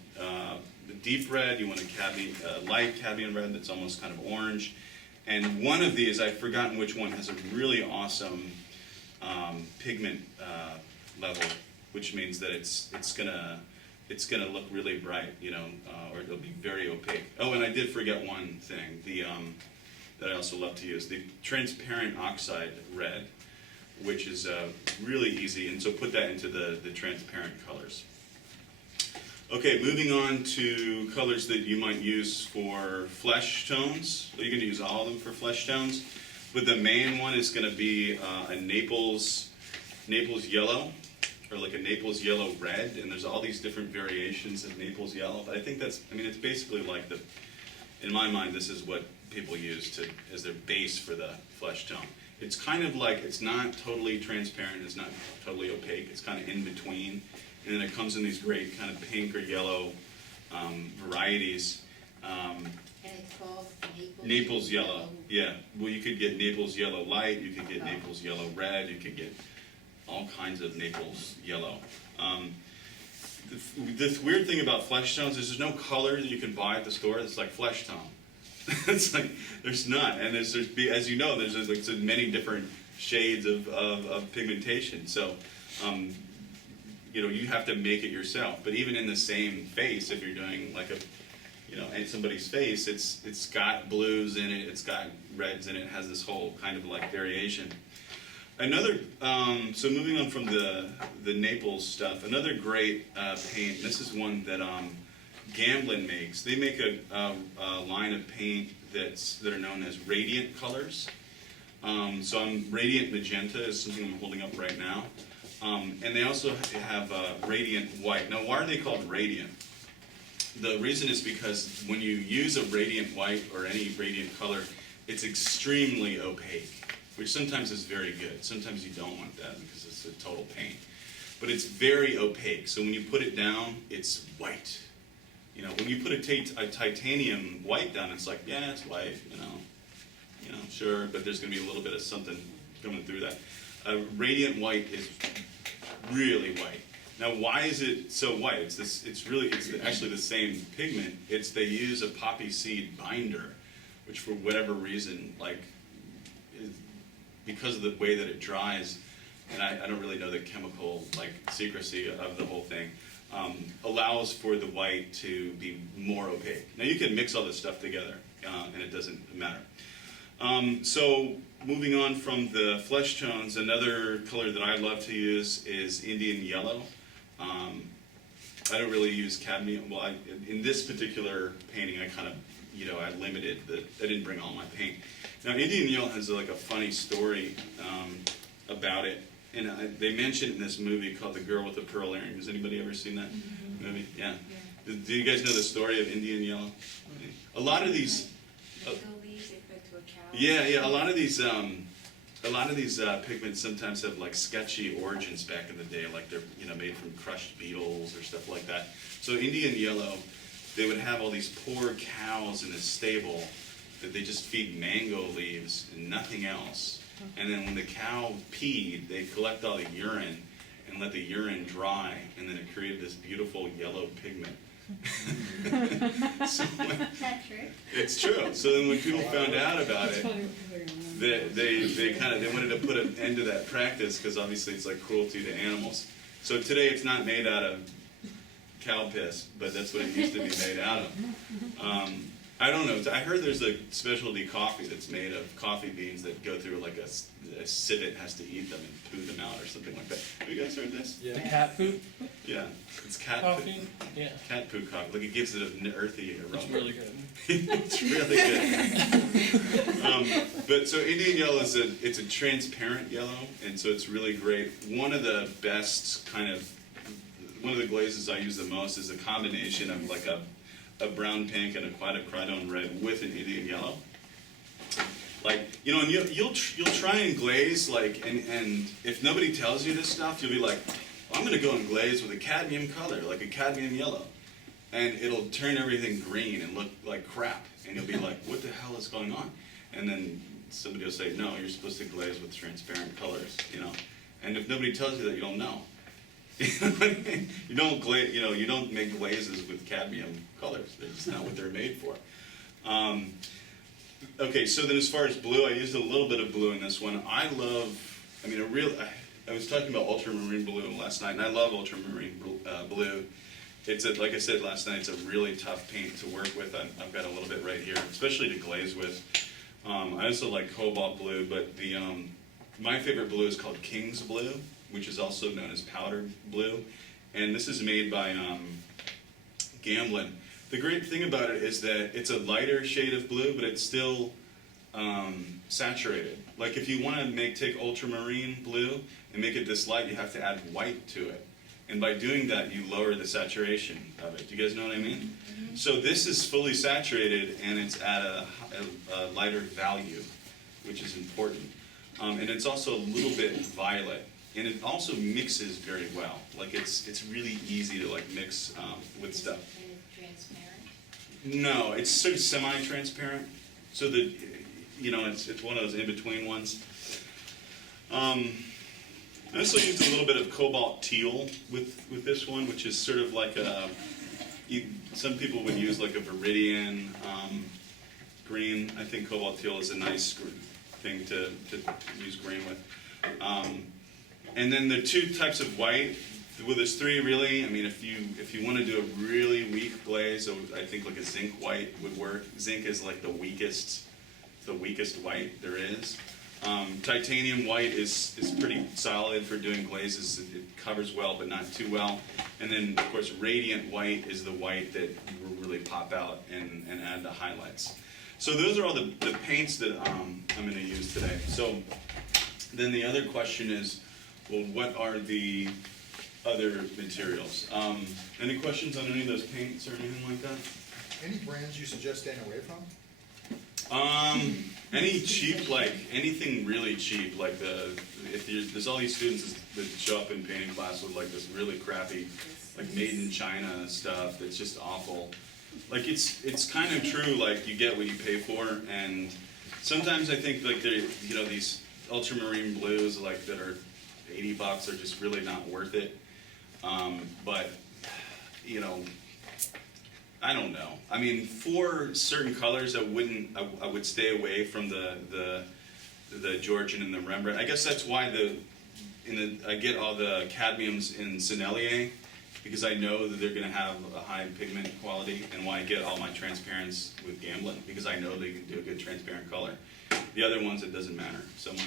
deep red. You want a light cadmium red that's almost kind of orange. And one of these, I've forgotten which one, has a really awesome pigment level, which means that it's gonna look really bright, or it'll be very opaque. Oh, and I did forget one thing, that I also love to use, the transparent oxide red, which is really easy, and so put that into the transparent colors. Okay, moving on to colors that you might use for flesh tones. Well, you can use all of them for flesh tones, but the main one is going to be a Naples yellow, or like a Naples yellow red, and there's all these different variations of Naples yellow. But I think it's basically like in my mind, this is what people use as their base for the flesh tone. It's kind of like, it's not totally transparent, it's not totally opaque, it's kind of in between. And then it comes in these great kind of pink or yellow varieties. And it's called Naples yellow. Yeah. Well, you could get Naples yellow light, you could get Naples yellow red, you could get all kinds of Naples yellow. The weird thing about flesh tones is there's no color that you can buy at the store that's like flesh tone. It's like, there's not. And there's as you know, there's like so many different shades of pigmentation. So, you have to make it yourself. But even in the same face, if you're doing like in somebody's face, it's got blues in it, it's got reds in it, it has this whole kind of like variation. Another, so moving on from the Naples stuff, another great paint, this is one that Gamblin makes. They make a line of paint that are known as radiant colors. So radiant magenta is something I'm holding up right now. And they also have radiant white. Now, why are they called radiant? The reason is because when you use a radiant white or any radiant color, it's extremely opaque, which sometimes is very good. Sometimes you don't want that because it's a total paint. But it's very opaque, so when you put it down, it's white. When you put a titanium white down, it's like, yeah, it's white, you know, sure, but there's gonna be a little bit of something coming through that. Radiant white is really white. Now, why is it so white? It's actually the same pigment. They use a poppy seed binder, which for whatever reason, like, because of the way that it dries, and I don't really know the chemical, like, secrecy of the whole thing, allows for the white to be more opaque. Now, you can mix all this stuff together, and it doesn't matter. So, moving on from the flesh tones, another color that I love to use is Indian yellow. I don't really use cadmium. Well, in this particular painting, I kind of, I limited I didn't bring all my paint. Now, Indian yellow has like a funny story about it, and they mentioned in this movie called The Girl with the Pearl Earring. Has anybody ever seen that movie? Yeah. Do you guys know the story of Indian yellow? A lot of these. Yeah. A lot of these pigments sometimes have like sketchy origins back in the day, like they're made from crushed beetles or stuff like that. So Indian yellow, they would have all these poor cows in a stable that they just feed mango leaves and nothing else. And then when the cow peed, they collect all the urine and let the urine dry, and then it created this beautiful yellow pigment. Is that true? It's true. So then when people found out about it, they wanted to put an end to that practice, because obviously it's like cruelty to animals. So today it's not made out of cow piss, but that's what it used to be made out of. I don't know. I heard there's a specialty coffee that's made of coffee beans that go through like a civet has to eat them and poo them out or something like that. Have you guys heard this? The cat food Yeah, it's cat coffee? poo. Yeah. Cat poo coffee. Like it gives it an earthy aroma. It's really good. It's really good. But so Indian yellow it's a transparent yellow, and so it's really great. One of the glazes I use the most is a combination of like a brown pink and a quinacridone red with an Indian yellow. Like, and you'll try and glaze, like, and if nobody tells you this stuff, you'll be like, I'm going to go and glaze with a cadmium color, like a cadmium yellow. And it'll turn everything green and look like crap. And you'll be like, what the hell is going on? And then somebody will say, no, you're supposed to glaze with transparent colors, And if nobody tells you that, you don't know. You don't glaze, you don't make glazes with cadmium colors. That's not what they're made for. Okay, so then as far as blue, I used a little bit of blue in this one. I was talking about ultramarine blue last night, and I love ultramarine blue. Like I said last night, it's a really tough paint to work with. I've got a little bit right here, especially to glaze with. I also like cobalt blue, but my favorite blue is called King's Blue, which is also known as powdered blue. And this is made by Gamblin. The great thing about it is that it's a lighter shade of blue, but it's still saturated. Like if you want to take ultramarine blue and make it this light, you have to add white to it. And by doing that, you lower the saturation of it. Do you guys know what I mean? Mm-hmm. So this is fully saturated, and it's at a lighter value, which is important. And it's also a little bit violet. And it also mixes very well. Like it's really easy to like mix with stuff. Is it transparent? No, it's sort of semi-transparent. So that it's one of those in-between ones. I also used a little bit of cobalt teal with this one, which is sort of like some people would use like a viridian green. I think cobalt teal is a nice thing to use green with. And then the two types of white. Well, there's three really. I mean, if you want to do a really weak glaze, so I think like a zinc white would work. Zinc is like the weakest white there is. Titanium white is pretty solid for doing glazes. It covers well, but not too well. And then, of course, radiant white is the white that will really pop out and add the highlights. So those are all the paints that I'm going to use today. So then the other question is, well, what are the other materials? Any questions on any of those paints or anything like that? Any brands you suggest staying away from? Any cheap, like anything really cheap, like there's all these students that show up in painting class with like this really crappy, like made in China stuff that's just awful. Like it's kind of true, like you get what you pay for, and Sometimes I think like these ultramarine blues like that are $80 are just really not worth it. But I don't know. I mean, for certain colors, I would stay away from the Georgian and the Rembrandt. I guess that's why I get all the cadmiums in Sennelier, because I know that they're going to have a high pigment quality, and why I get all my transparents with Gamblin, because I know they can do a good transparent color. The other ones, it doesn't matter so much.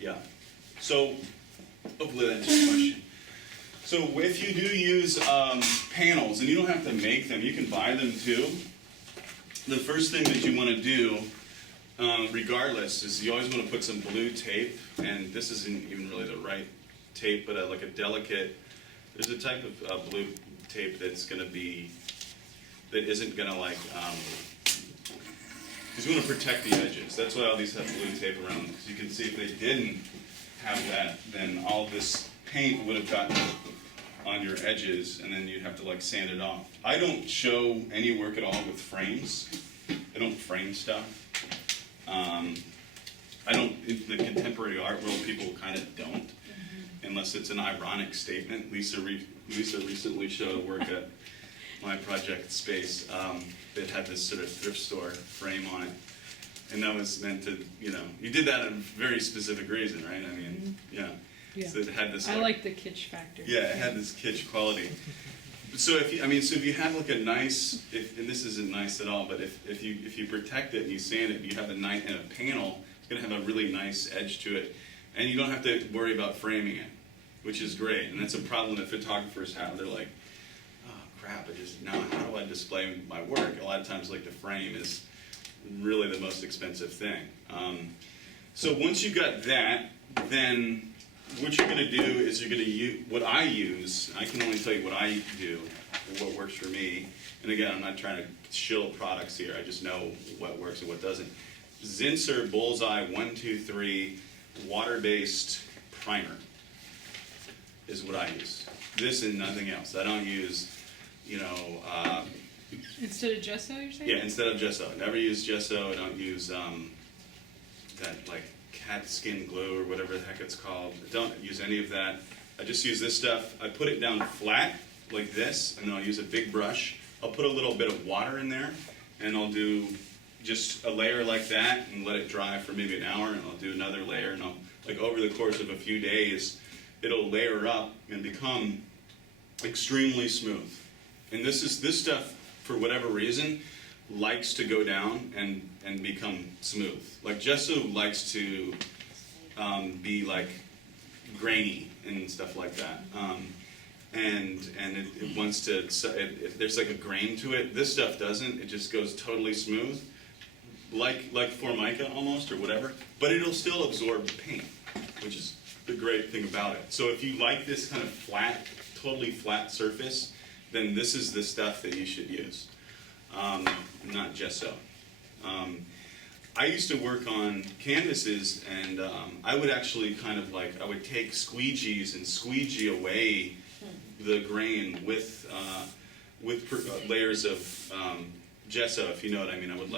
Yeah. So, hopefully that answers your question. So if you do use panels, and you don't have to make them, you can buy them too. The first thing that you want to do, regardless, is you always want to put some blue tape, and this isn't even really the right tape, but like a delicate, there's a type of blue tape that isn't going to like, because you want to protect the edges. That's why all these have blue tape around them, because you can see if they didn't have that, then all this paint would have gotten on your edges, and then you'd have to like sand it off. I don't show any work at all with frames. I don't frame stuff. I don't, in the contemporary art world, people kind of don't, unless it's an ironic statement. Lisa recently showed a work at my project Space that had this sort of thrift store frame on it. And that was meant to, you did that in a very specific reason, right? I mean, yeah. So it had this. I like the kitsch factor. Yeah, it had this kitsch quality. So if you have like a nice, and this isn't nice at all, but if you protect it and you sand it, and you have a panel, it's going to have a really nice edge to it, and you don't have to worry about framing it, which is great. And that's a problem that photographers have. They're like, oh crap, how do I display my work? A lot of times, like the frame is really the most expensive thing. So once you got that, then what you're going to do is you're going to use what I use. I can only tell you what I do, or what works for me. And again, I'm not trying to shill products here. I just know what works and what doesn't. Zinsser Bullseye 123 water-based primer is what I use. This and nothing else. I don't use, Instead of gesso, you're saying? yeah, instead of gesso. I never use gesso. I don't use that like cat skin glue or whatever the heck it's called. I don't use any of that. I just use this stuff. I put it down flat like this, and then I'll use a big brush. I'll put a little bit of water in there, and I'll do just a layer like that and let it dry for maybe an hour, and I'll do another layer, and like over the course of a few days, it'll layer up and become extremely smooth. And this stuff, for whatever reason, likes to go down and become smooth. Like gesso likes to be like grainy and stuff like that. And it wants to, if there's like a grain to it, this stuff doesn't. It just goes totally smooth, like Formica almost or whatever. But it'll still absorb the paint, which is the great thing about it. So if you like this kind of flat, totally flat surface, then this is the stuff that you should use. Not gesso. I used to work on canvases, and I would actually I would take squeegees and squeegee away the grain with layers of gesso, if you know what I mean. I would,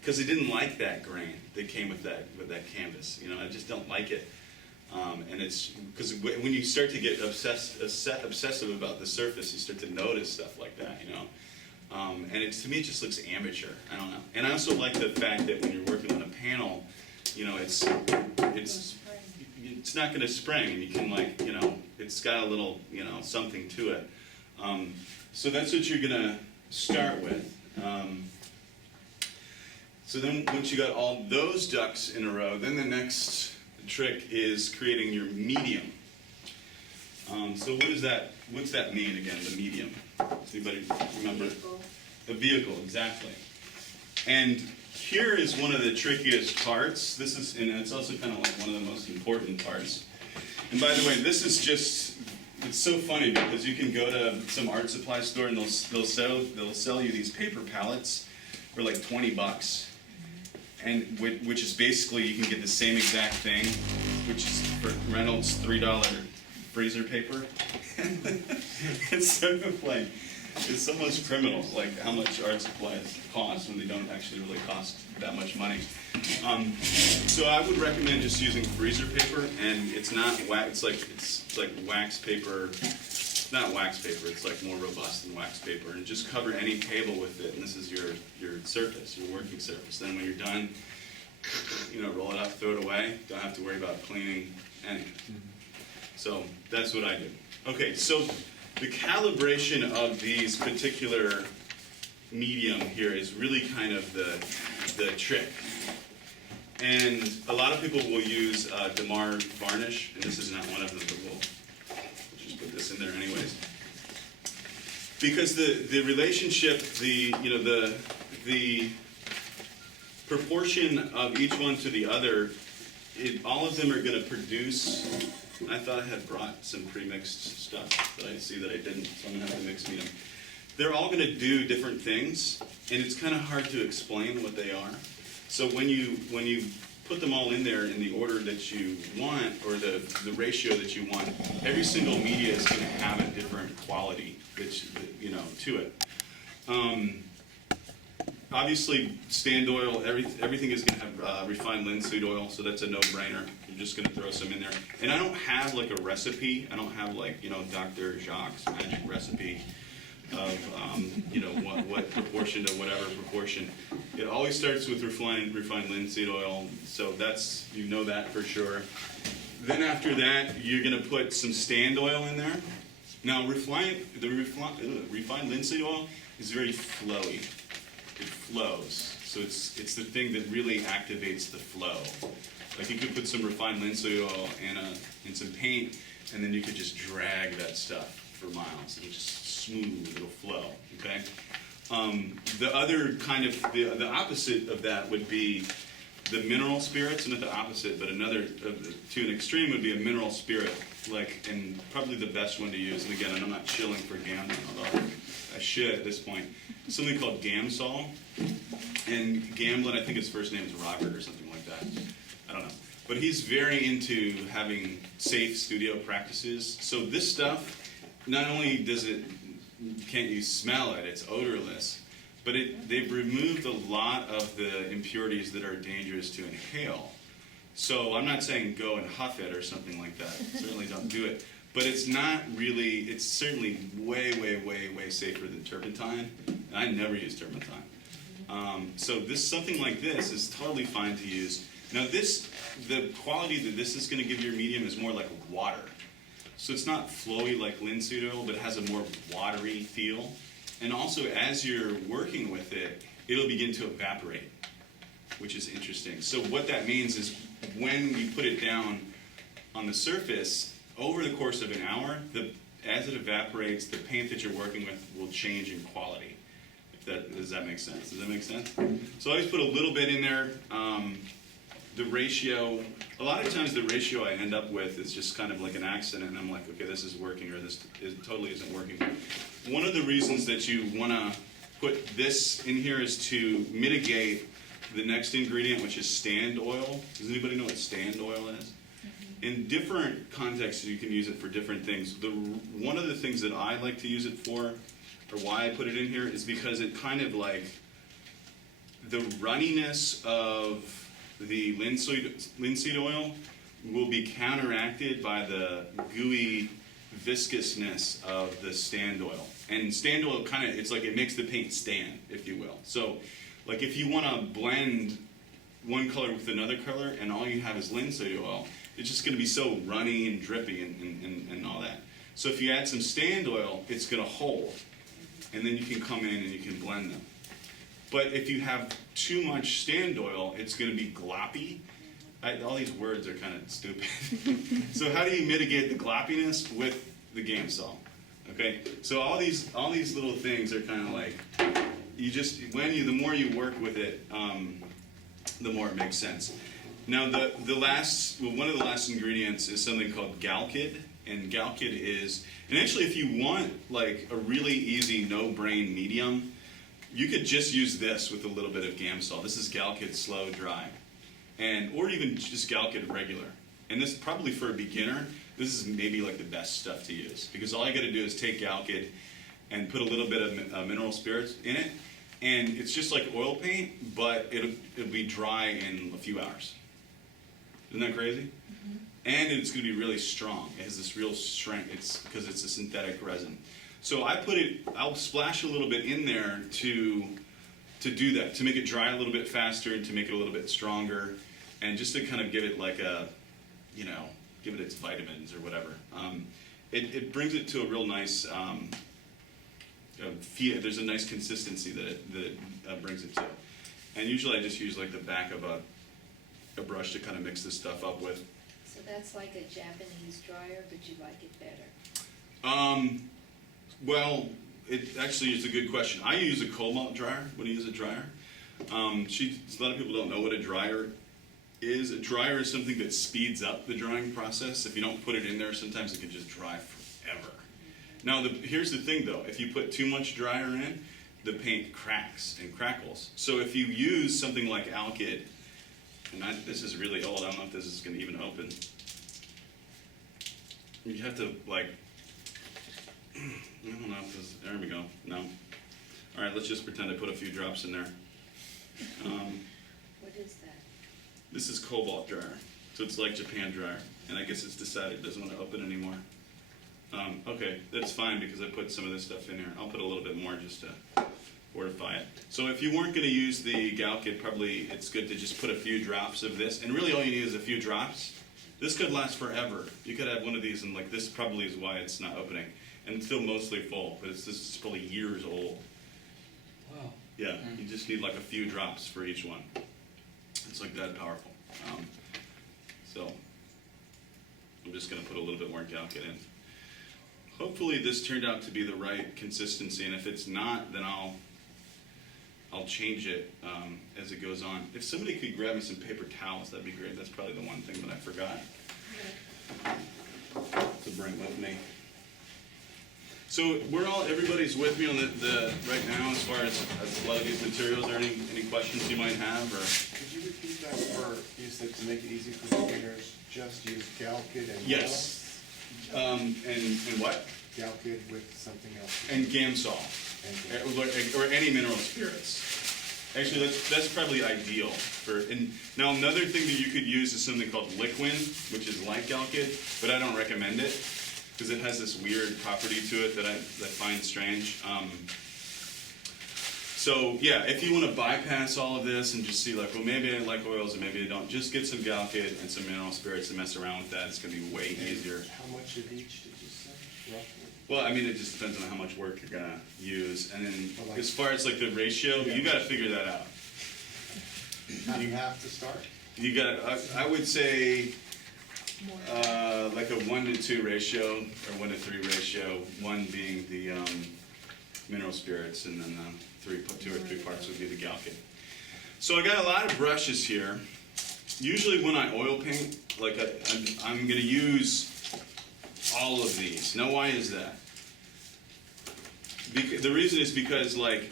because I didn't like that grain that came with that canvas. I just don't like it. And it's because when you start to get obsessive about the surface, you start to notice stuff like that, and to me, it just looks amateur. I don't know. And I also like the fact that when you're working on a panel, it's not going to spring, and you can it's got a little something to it. So that's what you're going to start with. So then once you got all those ducks in a row, then the next trick is creating your medium. So what's that mean again, the medium? Does anybody remember? The vehicle, exactly. And here is one of the trickiest parts. And it's also kind of like one of the most important parts. And by the way, this is it's so funny because you can go to some art supply store and they'll sell you these paper palettes for like $20. And which is basically, you can get the same exact thing, which is for Reynolds $3 freezer paper. It's so like, It's almost criminal, like how much art supplies cost when they don't actually really cost that much money. So I would recommend just using freezer paper, and it's not wax. It's like wax paper. Not wax paper. It's like more robust than wax paper, and just cover any table with it. And this is your surface, your working surface. Then when you're done, roll it up, throw it away. Don't have to worry about cleaning anything. So that's what I do. Okay, so the calibration of these particular medium here is really kind of the trick. And a lot of people will use Damar varnish, and this is not one of them, but we'll just put this in there anyways. Because the relationship, the proportion of each one to the other, all of them are going to produce. I thought I had brought some pre-mixed stuff, but I see that I didn't, so I'm going to have to mix medium. They're all going to do different things, and it's kind of hard to explain what they are. So when you put them all in there in the order that you want, or the ratio that you want, every single media is going to have a different quality, to it. Obviously, Stand Oil, everything is going to have refined linseed oil, so that's a no-brainer. You're just going to throw some in there. And I don't have like a recipe. I don't have like, Dr. Jacques' magic recipe of, what proportion to whatever proportion. It always starts with refined linseed oil, so that's, that for sure. Then after that, you're going to put some Stand Oil in there. Now, refined linseed oil is very flowy. It flows, so it's the thing that really activates the flow. Like you could put some refined linseed oil in some paint, and then you could just drag that stuff for miles. It'll just smooth, it'll flow. Okay. The other kind of the opposite of that would be the mineral spirits, not the opposite, but another to an extreme would be a mineral spirit, and probably the best one to use. And again, I'm not shilling for gambling, although I should at this point. Something called Gamsol, and Gamblin, I think his first name is Robert or something like that. I don't know. But he's very into having safe studio practices. So this stuff, not only can't you smell it, it's odorless, but they've removed a lot of the impurities that are dangerous to inhale. So I'm not saying go and huff it or something like that. Certainly don't do it. But it's certainly way, way, way, way safer than turpentine. And I never use turpentine. So something like this is totally fine to use. Now the quality that this is going to give your medium is more like water. So it's not flowy like linseed oil, but it has a more watery feel. And also as you're working with it, it'll begin to evaporate, which is interesting. So what that means is when you put it down on the surface, over the course of an hour, as it evaporates, the paint that you're working with will change in quality. Does that make sense? Does that make sense? So I always put a little bit in there. The ratio, a lot of times the ratio I end up with is just kind of like an accident, and I'm like, okay, this is working, or this totally isn't working. One of the reasons that you want to put this in here is to mitigate the next ingredient, which is Stand Oil. Does anybody know what Stand Oil is? In different contexts, you can use it for different things. One of the things that I like to use it for, or why I put it in here, is because it kind of like the runniness of the linseed oil will be counteracted by the gooey viscousness of the Stand Oil. And Stand Oil it's like it makes the paint stand, if you will. So like if you want to blend one color with another color and all you have is linseed oil, it's just going to be so runny and drippy and all that. So if you add some Stand Oil, it's going to hold. And then you can come in and you can blend them. But if you have too much Stand Oil, it's going to be gloppy. All these words are kind of stupid. So how do you mitigate the gloppiness? With the Gamsol. Okay? So all these little things are kind of like, the more you work with it, the more it makes sense. Now one of the last ingredients is something called Galkid, and Galkid is, and actually if you want like a really easy no-brain medium, you could just use this with a little bit of Gamsol. This is Galkid Slow Dry, or even just Galkid Regular. And this probably for a beginner, this is maybe like the best stuff to use, because all I got to do is take Galkid and put a little bit of mineral spirits in it, and it's just like oil paint, but it'll be dry in a few hours. Isn't that crazy? And it's going to be really strong. It has this real strength. It's because it's a synthetic resin. So I'll splash a little bit in there to do that, to make it dry a little bit faster and to make it a little bit stronger, and just to kind of give it like give it its vitamins or whatever. It brings it to a real nice feel. There's a nice consistency that it brings it to. And usually I just use like the back of a brush to kind of mix this stuff up with. So that's like a Japanese dryer, but you like it better? Well, it actually is a good question. I use a cobalt dryer when I use a dryer. A lot of people don't know what a dryer is. A dryer is something that speeds up the drying process. If you don't put it in there, sometimes it can just dry forever. Now, here's the thing though. If you put too much dryer in, the paint cracks and crackles. So if you use something like Alkyd, and this is really old, I don't know if this is going to even open. You have to like, I don't know if this, there we go, no. All right, let's just pretend I put a few drops in there. What is that? This is cobalt dryer, so it's like Japan dryer, and I guess it's decided it doesn't want to open anymore. Okay, that's fine because I put some of this stuff in here. I'll put a little bit more just to fortify it. So if you weren't going to use the Galkyd, probably it's good to just put a few drops of this, and really all you need is a few drops. This could last forever. You could have one of these, and like this probably is why it's not opening, and it's still mostly full, but this is probably years old. Wow. Yeah, you just need like a few drops for each one. It's like that powerful. So I'm just going to put a little bit more Galkyd in. Hopefully this turned out to be the right consistency, and if it's not, then I'll change it as it goes on. If somebody could grab me some paper towels, that'd be great. That's probably the one thing that I forgot to bring with me. So everybody's with me on the right now as far as a lot of these materials. Are any questions you might have? Or Could you repeat that for, you said to make it easy for beginners, just use Galkyd and yes. And what? Galkyd with something else. And Gamsol. Or any mineral spirits. Actually, that's probably ideal for. And now another thing that you could use is something called Liquin, which is like Galkyd, but I don't recommend it because it has this weird property to it that I find strange. So yeah, if you want to bypass all of this and just see like, well, maybe I like oils and maybe I don't, just get some Galkyd and some mineral spirits and mess around with that. It's going to be way easier. How much of each did you say, roughly? Well, I mean, it just depends on how much work you're gonna use, and then Well, like- as far as like the ratio, you got to figure that out. Half and half to start? You got, I would say, like a 1-to-2 ratio or 1-to-3 ratio. 1 being the mineral spirits, and then 2 or 3 parts would be the Galkyd. So I got a lot of brushes here. Usually when I oil paint, like I'm gonna use all of these. Now, why is that? The reason is because like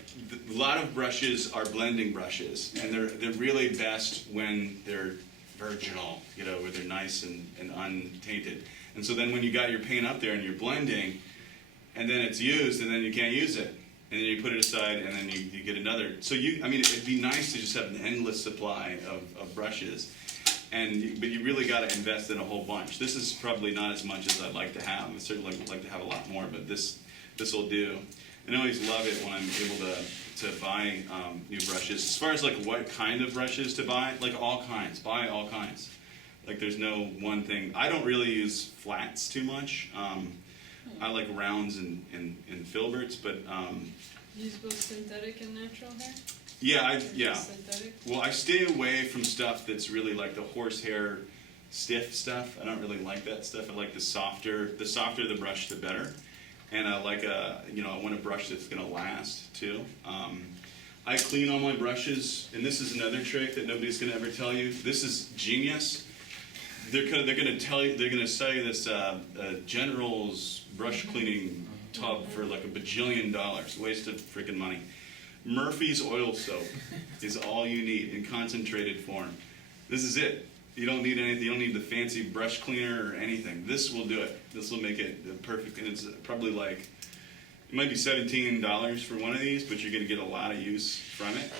a lot of brushes are blending brushes, and they're really best when they're virginal, where they're nice and untainted. And so then when you got your paint up there and you're blending, and then it's used, and then you can't use it, and then you put it aside, and then you get another. So it'd be nice to just have an endless supply of brushes. But you really got to invest in a whole bunch. This is probably not as much as I'd like to have. I certainly would like to have a lot more, but this will do. And I always love it when I'm able to buy new brushes. As far as like what kind of brushes to buy, like all kinds. Buy all kinds. Like there's no one thing. I don't really use flats too much. I like rounds and filberts, but Use both synthetic and natural hair? yeah. Synthetic? Well, I stay away from stuff that's really like the horsehair stiff stuff. I don't really like that stuff. I like the softer the brush, the better. And I like I want a brush that's gonna last too. I clean all my brushes, and this is another trick that nobody's gonna ever tell you. This is genius. They're gonna sell you this General's brush cleaning tub for like $1 bajillion. Waste of freaking money. Murphy's oil soap is all you need in concentrated form. This is it. You don't need anything. You don't need the fancy brush cleaner or anything. This will do it. This will make it perfect, and it's probably like It might be $17 for one of these, but you're gonna get a lot of use from it.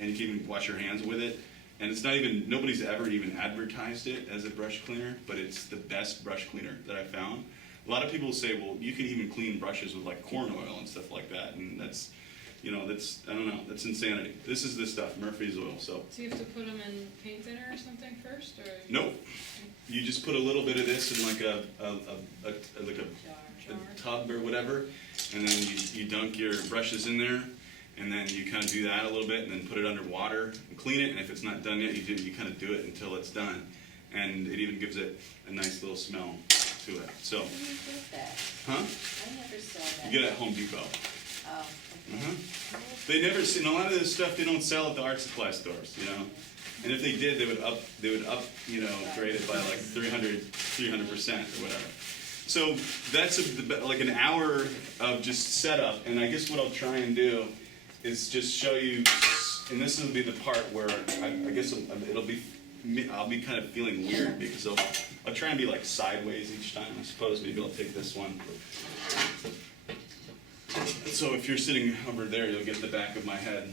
And you can even wash your hands with it. And it's not even, nobody's ever even advertised it as a brush cleaner, but it's the best brush cleaner that I found. A lot of people say, well, you can even clean brushes with like corn oil and stuff like that, and that's, you know, that's, I don't know, that's insanity. This is the stuff, Murphy's oil, so. Do you have to put them in paint thinner or something first, or? Nope. You just put a little bit of this in like a tub or whatever, and then you dunk your brushes in there, and then you kind of do that a little bit, and then put it under water and clean it. And if it's not done yet, you kind of do it until it's done, and it even gives it a nice little smell to it. So, Where do you get that? huh? I never saw that. You get it at Home Depot. Oh, okay. They never seen a lot of this stuff. They don't sell at the art supply stores, you know. And if they did, they would up, you know, grade it by like 300% or whatever. So that's like an hour of just setup. And I guess what I'll try and do is just show you, and this will be the part where I guess I'll be kind of feeling weird because I'll try and be like sideways each time. I suppose maybe I'll take this one. So if you're sitting over there, you'll get the back of my head.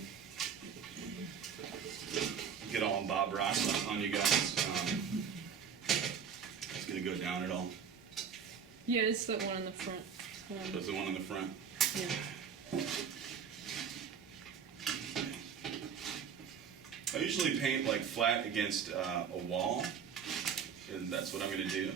Get all Bob Ross on you guys. It's gonna go down at all. Yeah, it's that one in the front. That's the one in the front. Yeah. I usually paint like flat against a wall, and that's what I'm gonna do.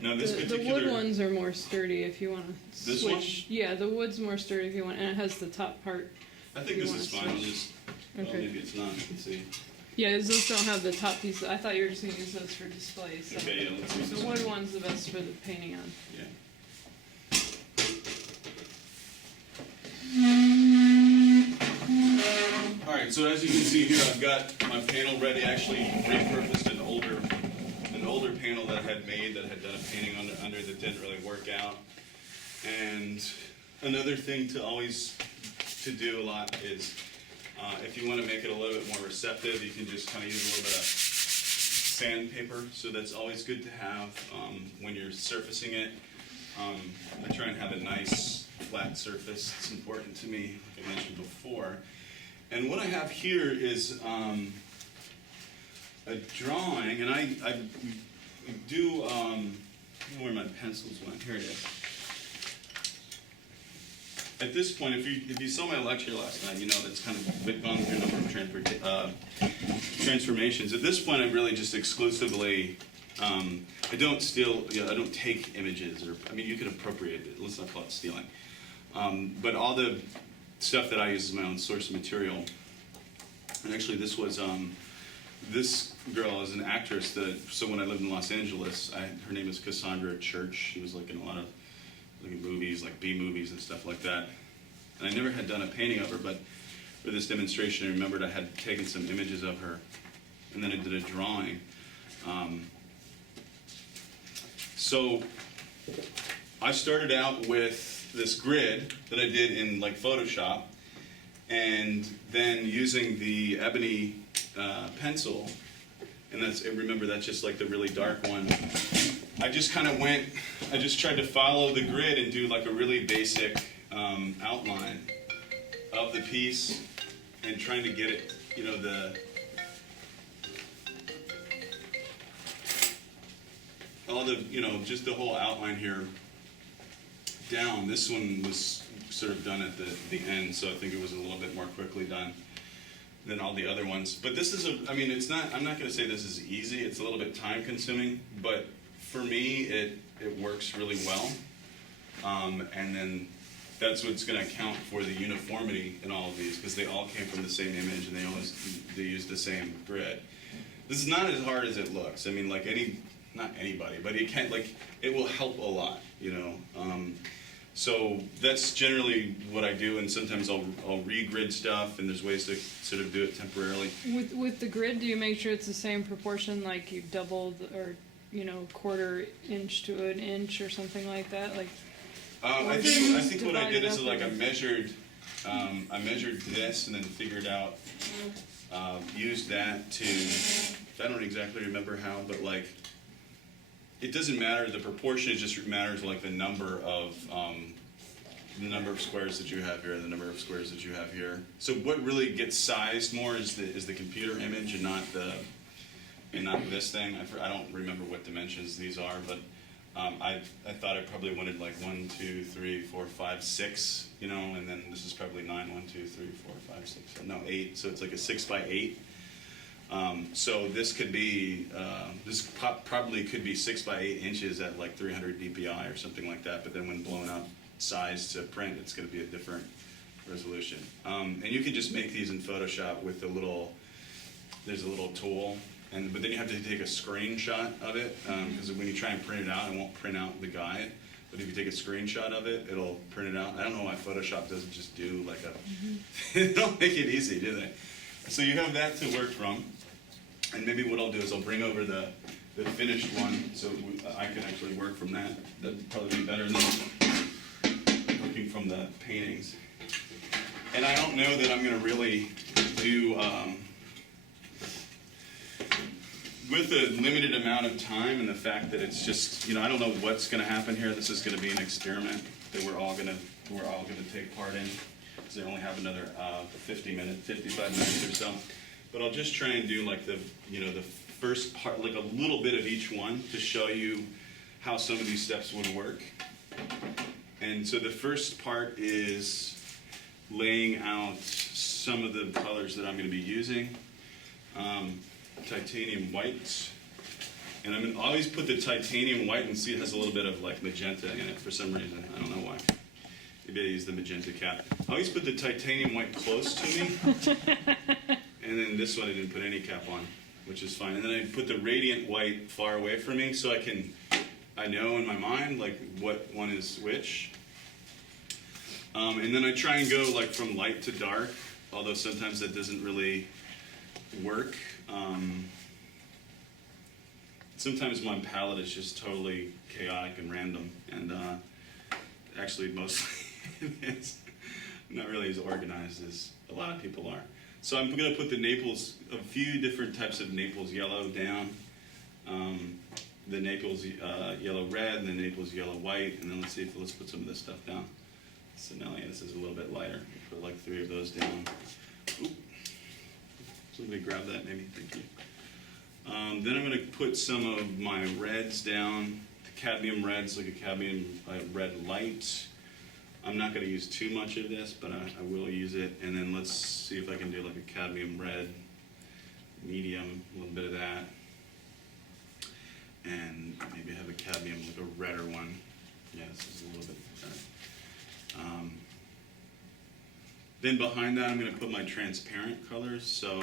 Now this The particular wood ones are more sturdy if you want to This switch. one? Yeah, the wood's more sturdy if you want, and it has the top part. I think you this wanna is fine. I'll switch. just well, Okay. maybe it's not. Let's see. Yeah, those don't have the top piece. I thought you were just gonna use those for display. So Okay, yeah, let's use this the one. wood one's the best for the painting on. Yeah. All right, so as you can see here, I've got my panel ready. I actually repurposed an older panel that I had made that had done a painting under that didn't really work out. And another thing to do a lot is if you want to make it a little bit more receptive, you can just kind of use a little bit of sandpaper. So that's always good to have when you're surfacing it. I try and have a nice flat surface. It's important to me, like I mentioned before. And what I have here is a drawing, and I do, I don't know where my pencils went. Here it is. At this point, if you saw my lecture last night, you know that's kind of gone through a number of transformations. At this point, I'm really just exclusively, I don't steal, I don't take images, or, I mean, you could appropriate it, let's not call it stealing. But all the stuff that I use is my own source material. And actually this was, this girl is an actress so when I lived in Los Angeles, her name is Cassandra Church. She was like in a lot of movies, like B movies and stuff like that. And I never had done a painting of her, but for this demonstration I remembered I had taken some images of her, and then I did a drawing. So I started out with this grid that I did in like Photoshop, and then using the ebony pencil, and remember that's just like the really dark one. I just kind of I just tried to follow the grid and do like a really basic outline of the piece, and trying to get it, you know, just the whole outline here down. This one was sort of done at the end, so I think it was a little bit more quickly done than all the other ones. But this is I'm not going to say this is easy. It's a little bit time consuming, but for me, it works really well. And then that's what's going to account for the uniformity in all of these, because they all came from the same image and they use the same grid. This is not as hard as it looks. I mean, like not anybody, but it will help a lot, you know. So that's generally what I do, and sometimes I'll re-grid stuff, and there's ways to sort of do it temporarily. With the grid, do you make sure it's the same proportion, like you doubled or quarter inch to an inch or something like that? Like I think what I did is divide it like up I measured this and then figured out used that to, I don't exactly remember how, but like it doesn't matter, the proportion, it just matters like the number of squares that you have here, the number of squares that you have here. So what really gets sized more is the computer image and not this thing. I don't remember what dimensions these are, but I thought I probably wanted like 1, 2, 3, 4, 5, 6, you know, and then this is probably 9, 1, 2, 3, 4, 5, 6, no, 8, so it's like a 6 by 8. So this could be, probably could be 6 by 8 inches at like 300 dpi or something like that, but then when blown up size to print, it's going to be a different resolution. And you can just make these in Photoshop with there's a little tool, but then you have to take a screenshot of it, because when you try and print it out, it won't print out the guide. But if you take a screenshot of it, it'll print it out. I don't know why Photoshop doesn't just do like they don't make it easy, do they? So you have that to work from. And maybe what I'll do is I'll bring over the finished one so I can actually work from that. That'd probably be better than working from the paintings. And I don't know that I'm going to really do, with a limited amount of time and the fact that it's just, I don't know what's going to happen here. This is going to be an experiment that we're all going to take part in. Because they only have another 55 minutes or so. But I'll just try and do like the first part, like a little bit of each one to show you how some of these steps would work. And so the first part is laying out some of the colors that I'm going to be using. Titanium white. And I'm going to always put the titanium white, and see it has a little bit of like magenta in it for some reason. I don't know why. Maybe I use the magenta cap. I always put the titanium white close to me. And then this one I didn't put any cap on, which is fine. And then I put the radiant white far away from me so I know in my mind like what one is which. And then I try and go like from light to dark, although sometimes that doesn't really work. Sometimes my palette is just totally chaotic and random, and actually mostly it's not really as organized as a lot of people are. So I'm going to put a few different types of Naples yellow down. The Naples yellow red, and the Naples yellow white, and then let's put some of this stuff down. So now this is a little bit lighter. Put like 3 of those down. Oop. Somebody grab that maybe, thank you. Then I'm going to put some of my reds down, the cadmium reds, like a cadmium red light. I'm not going to use too much of this, but I will use it. And then let's see if I can do like a cadmium red, medium, a little bit of that. And maybe have a cadmium, like a redder one. Yeah, this is a little bit better. Then behind that, I'm going to put my transparent colors. So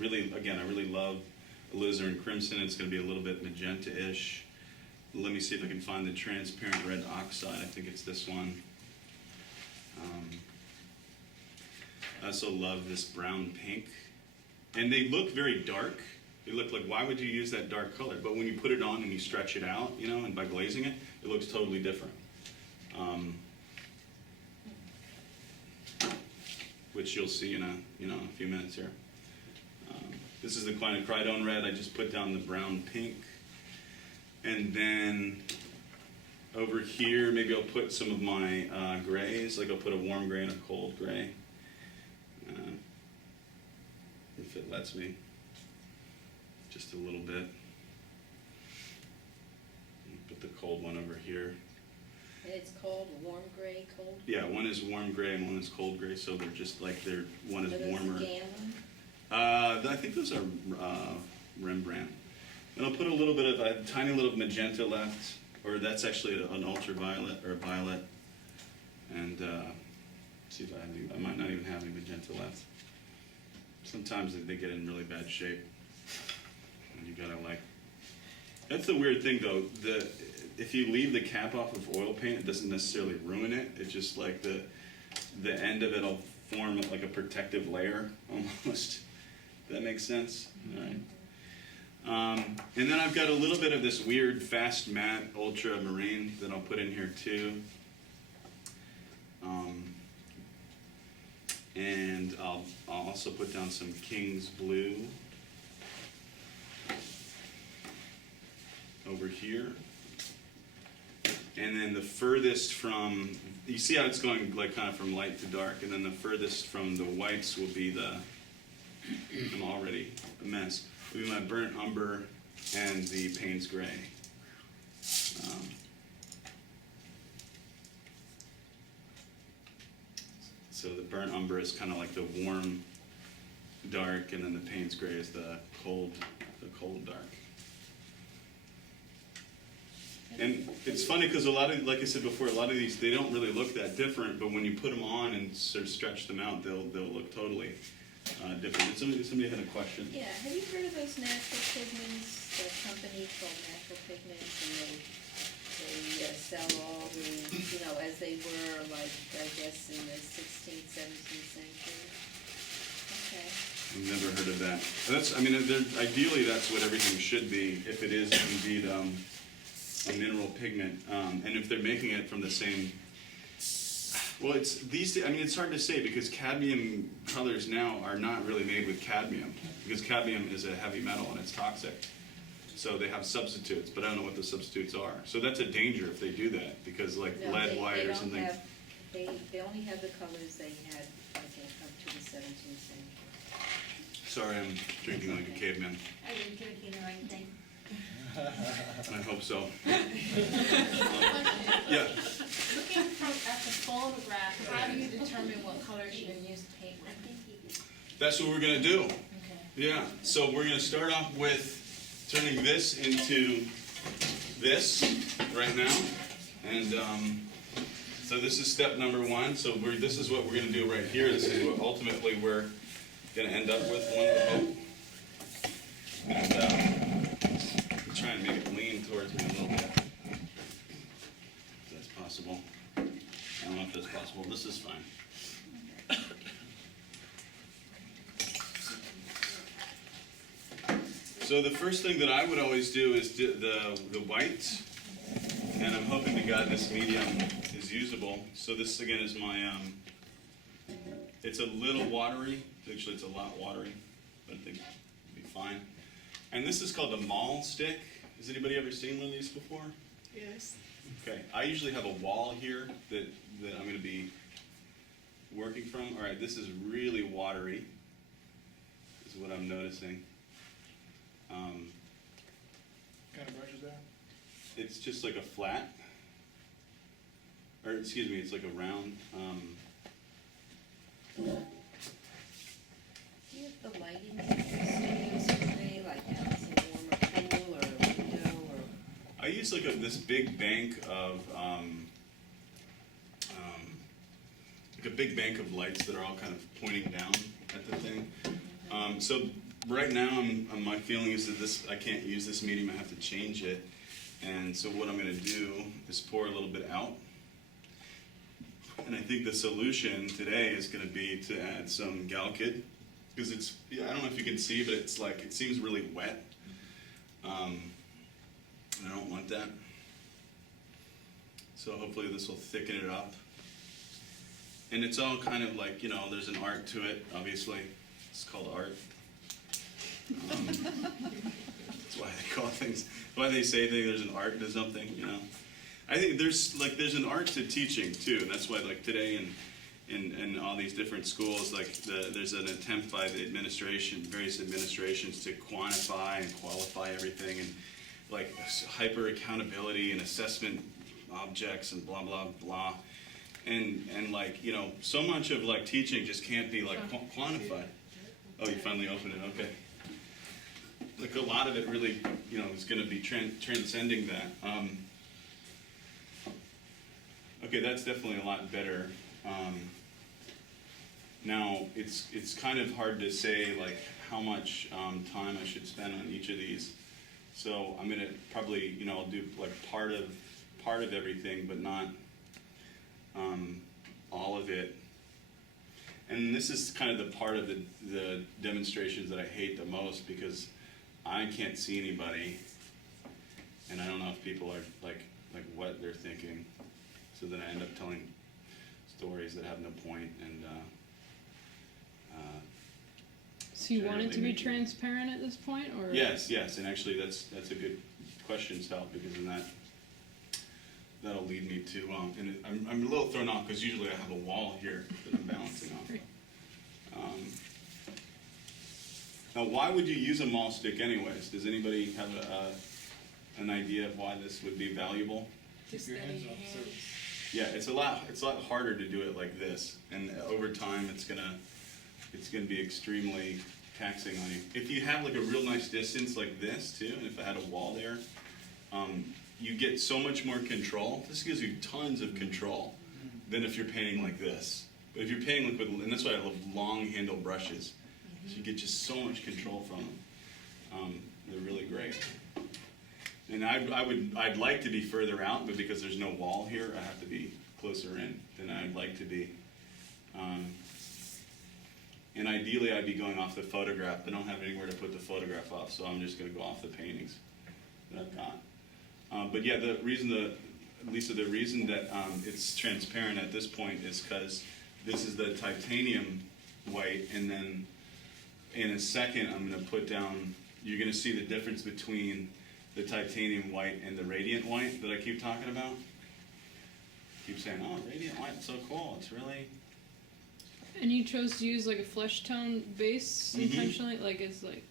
really, again, I really love alizarin crimson. It's going to be a little bit magenta-ish. Let me see if I can find the transparent red oxide. I think it's this one. I also love this brown pink. And they look very dark. They look like, why would you use that dark color? But when you put it on and you stretch it out, and by glazing it, it looks totally different. Which you'll see in a few minutes here. This is the quinacridone red. I just put down the brown pink. And then over here, maybe I'll put some of my grays. Like I'll put a warm gray and a cold gray. If it lets me. Just a little bit. Put the cold one over here. And it's called warm gray, cold? Yeah, one is warm gray and one is cold gray, so they're just like one is warmer. Are those Gannon? I think those are Rembrandt. And I'll put a tiny little magenta left, or that's actually an ultraviolet or a violet. And see if I might not even have any magenta left. Sometimes they get in really bad shape. And you gotta that's the weird thing though, if you leave the cap off of oil paint, it doesn't necessarily ruin it. It's just like the end of it'll form like a protective layer almost. That makes sense? All right. And then I've got a little bit of this weird fast matte ultramarine that I'll put in here too. And I'll also put down some King's Blue. over here. And then the furthest from, you see how it's going like kind of from light to dark, and then the furthest from the whites will be the, I'm already a mess, will be my burnt umber and the Payne's gray. So the burnt umber is kind of like the warm dark, and then the Payne's gray is the cold dark. And it's funny because a lot of, like I said before, a lot of these, they don't really look that different, but when you put them on and sort of stretch them out, they'll look totally different. And somebody had a question. Yeah, have you heard of those natural pigments, the company called Natural Pigments, and they sell all the, you know, as they were, like, I guess in the 16th, 17th century? Okay. I've never heard of that. That's, I mean, ideally that's what everything should be, if it is indeed a mineral pigment. And if they're making it from the same, well, it's these, I mean, it's hard to say because cadmium colors now are not really made with cadmium, because cadmium is a heavy metal and it's toxic. So they have substitutes, but I don't know what the substitutes are. So that's a danger if they do that, because like No, lead, they white, or don't something. They only have the colors they had, I think, up to the 17th century. Sorry, I'm drinking like a caveman. Are you drinking the right thing? I hope so. Yeah. Looking at the photograph, how do you determine what colors you're gonna use to paint I with? think you could. That's what we're gonna do. Okay. Yeah, so we're gonna start off with turning this into this right now. And so this is step number one. So this is what we're gonna do right here. This is what ultimately we're gonna end up with, one would hope. And try and make it lean towards me a little bit. If that's possible. I don't know if that's possible. This is fine. So the first thing that I would always do is do the white, and I'm hoping to God this medium is usable. So this again is my, it's a little watery. Actually, it's a lot watery, but I think it'll be fine. And this is called a maul stick. Has anybody ever seen one of these before? Yes. Okay, I usually have a wall here that I'm going to be working from. All right, this is really watery, is what I'm noticing. Kind of brush is that? It's just like a flat, or excuse me, it's like a round. Do you have the lighting in your studio today, like have some warmer pool or a window or? I use like this big bank of like a big bank of lights that are all kind of pointing down at the thing. So right now, my feeling is that I can't use this medium. I have to change it. And so what I'm going to do is pour a little bit out. And I think the solution today is going to be to add some Galkid, because it's, I don't know if you can see, but it's like, it seems really wet. I don't want that. So hopefully this will thicken it up. And it's all kind of like, you know, there's an art to it, obviously. It's called art. That's why they call things, why they say there's an art to something, you know. I think there's an art to teaching too, and that's why like today in all these different schools, like there's an attempt by the various administrations to quantify and qualify everything, and like hyper accountability and assessment objects and blah blah blah, and like, you know, so much of like teaching just can't be like quantified. Oh, you finally opened it, okay. Like a lot of it really, you know, is going to be transcending that. Okay, that's definitely a lot better. Now, it's kind of hard to say like how much time I should spend on each of these. So I'm going to probably, you know, I'll do like part of everything, but not all of it. And this is kind of the part of the demonstrations that I hate the most, because I can't see anybody, and I don't know if people are like what they're thinking. So then I end up telling stories that have no point, and So you want it to generally be make- transparent at this point, or? yes, and actually that's a good questions help, because then that'll lead me to, and I'm a little thrown off because usually I have a wall here that I'm balancing off of. Now, why would you use a maul stick anyways? Does anybody have an idea of why this would be valuable? Just Keep your hands steady off the hands. surface. Yeah, it's a lot harder to do it like this, and over time it's gonna be extremely taxing on you. If you have like a real nice distance like this too, and if I had a wall there, you get so much more control. This gives you tons of control than if you're painting like this. But if you're painting like and that's why I love long handle brushes. So you get just so much control from them. They're really great. And I'd like to be further out, but because there's no wall here, I have to be closer in than I'd like to be. And ideally, I'd be going off the photograph. I don't have anywhere to put the photograph off, so I'm just going to go off the paintings that I've got. But yeah, Lisa, the reason that it's transparent at this point is because this is the titanium white, and then in a second, I'm going to put down, you're going to see the difference between the titanium white and the radiant white that I keep talking about. Keep saying, oh, radiant white, so cool. It's really... And you chose to use like a flesh tone base intentionally, like it's like.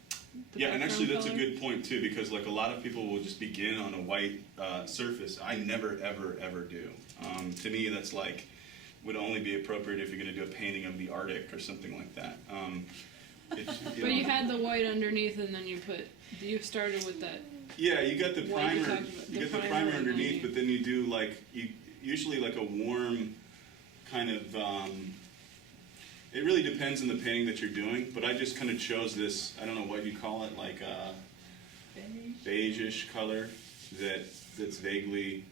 The Yeah, and actually that's background a color? good point too, because like a lot of people will just begin on a white surface. I never, ever, ever do. To me, that's like, would only be appropriate if you're going to do a painting of the Arctic or something like that. But you had the white underneath, and then you started with that. Yeah, you got the What you primer. talked about, You the get the primer primer and then underneath, you- but then you do usually like a warm kind of. It really depends on the painting that you're doing, but I just kind of chose this. I don't know what you call it, like a beige-ish color that's vaguely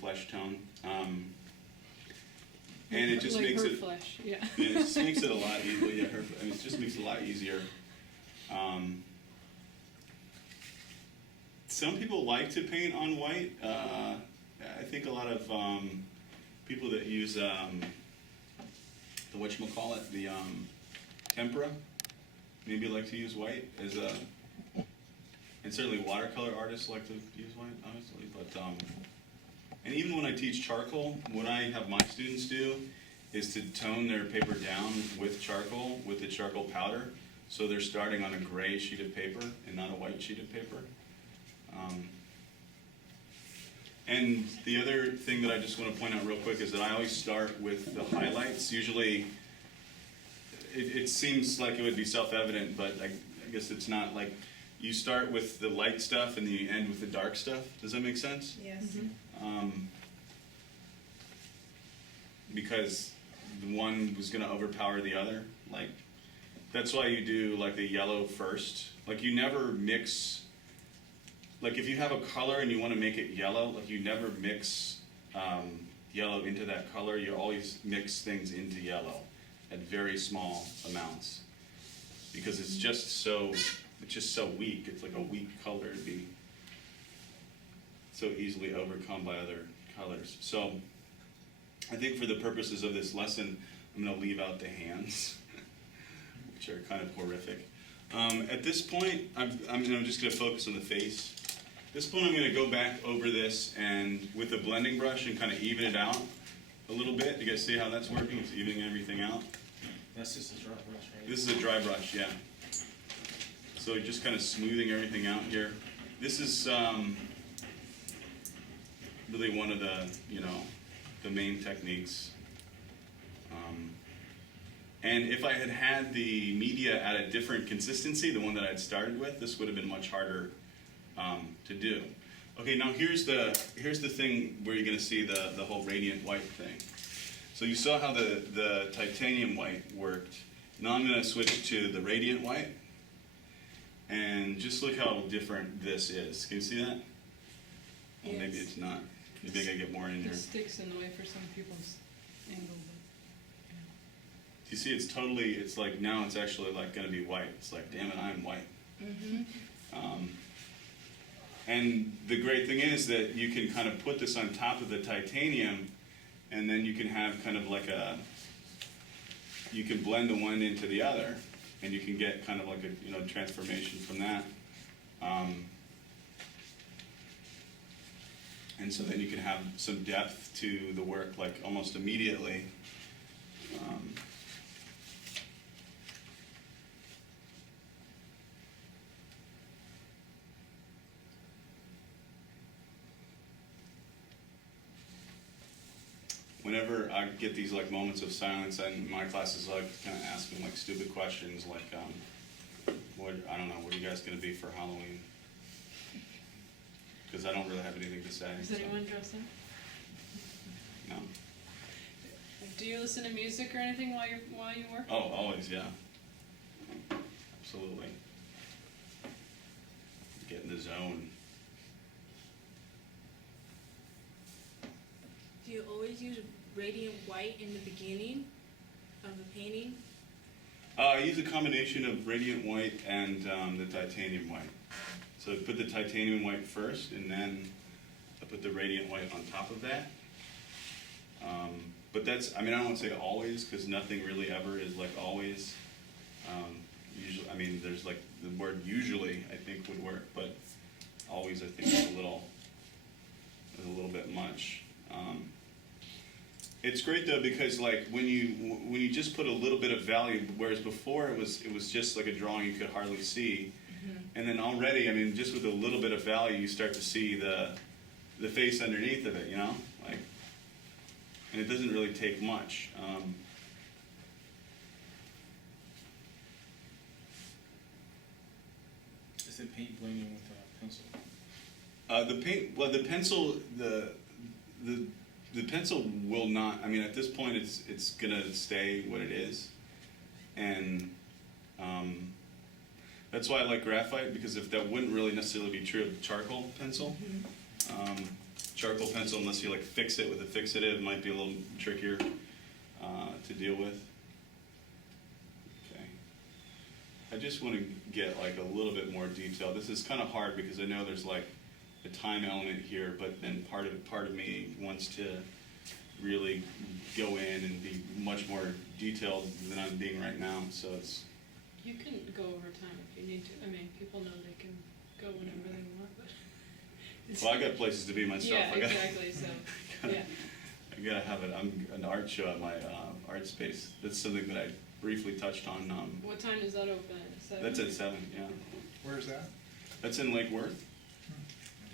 flesh tone. And it just like makes her it. flesh, yeah. Yeah, it just makes it a lot easier. Yeah, it just makes it a lot easier. Some people like to paint on white. I think a lot of people that use the whatchamacallit, the tempera, maybe like to use white as a. And certainly watercolor artists like to use white, obviously. But and even when I teach charcoal, what I have my students do is to tone their paper down with charcoal, with the charcoal powder. So they're starting on a gray sheet of paper and not a white sheet of paper. And the other thing that I just want to point out real quick is that I always start with the highlights. Usually, it seems like it would be self-evident, but I guess it's not. Like, you start with the light stuff and then you end with the dark stuff. Does that make sense? Yes. Because the one was going to overpower the other. Like, that's why you do like the yellow first. Like, you never mix. Like, if you have a color and you want to make it yellow, like, you never mix yellow into that color. You always mix things into yellow at very small amounts, because it's just so weak. It's like a weak color to be so easily overcome by other colors. So I think for the purposes of this lesson, I'm going to leave out the hands, which are kind of horrific. At this point, I'm just going to focus on the face. At this point, I'm going to go back over this and with a blending brush and kind of even it out a little bit. You guys see how that's working? It's evening everything out. That's just a dry brush, right? This is a dry brush, yeah. So just kind of smoothing everything out here. This is really one of the, the main techniques. And if I had had the media at a different consistency, the one that I'd started with, this would have been much harder to do. Okay, now here's the thing where you're going to see the whole radiant white thing. So you saw how the titanium white worked. Now I'm going to switch to the radiant white. And just look how different this is. Can you see that? Well, maybe Yes. it's not. Maybe I gotta get more in here. It sticks in the way for some people's angle. Do you see it's like now it's actually like gonna be white. It's like, damn it, I'm white. And the great thing is that you can kind of put this on top of the titanium, and then you can have kind of like you can blend the one into the other, and you can get kind of like a transformation from that. And so then you can have some depth to the work, like almost immediately. Whenever I get these like moments of silence, in my classes, I like kind of ask them like stupid questions, like, what I don't know, what are you guys going to be for Halloween? Because I don't really have anything to say. Is so. anyone dressing? No. Do you listen to music or anything while you work? Oh, always, yeah. Absolutely. Get in the zone. Do you always use radiant white in the beginning of the painting? I use a combination of radiant white and the titanium white. So I put the titanium white first, and then I put the radiant white on top of that. But that's, I mean, I don't want to say always, because nothing really ever is like always. Usually, I mean, there's like, the word usually, I think, would work, but always, I think, is a little bit much. It's great though, because like when you just put a little bit of value, whereas before it was just like a drawing you could hardly see, and then already, I mean, just with a little bit of value, you start to see the face underneath of it, you know, like, and it doesn't really take much. Is the paint blending with a pencil? The pencil, the pencil will not. I mean, at this point, it's gonna stay what it is, and that's why I like graphite, because if that wouldn't really necessarily be true of charcoal pencil. Charcoal pencil, unless you like fix it with a fixative, might be a little trickier to deal with. Okay. I just want to get like a little bit more detail. This is kind of hard because I know there's like a time element here, but then part of me wants to really go in and be much more detailed than I'm being right now. So it's. You can go over time if you need to. I mean, people know they can go whenever they want, but. Well, I got places to be myself. Yeah, exactly. So, yeah. I gotta have an art show at my art space. That's something that I briefly touched on. What time does that open? That's at 7. Yeah. Where's that? That's in Lake Worth.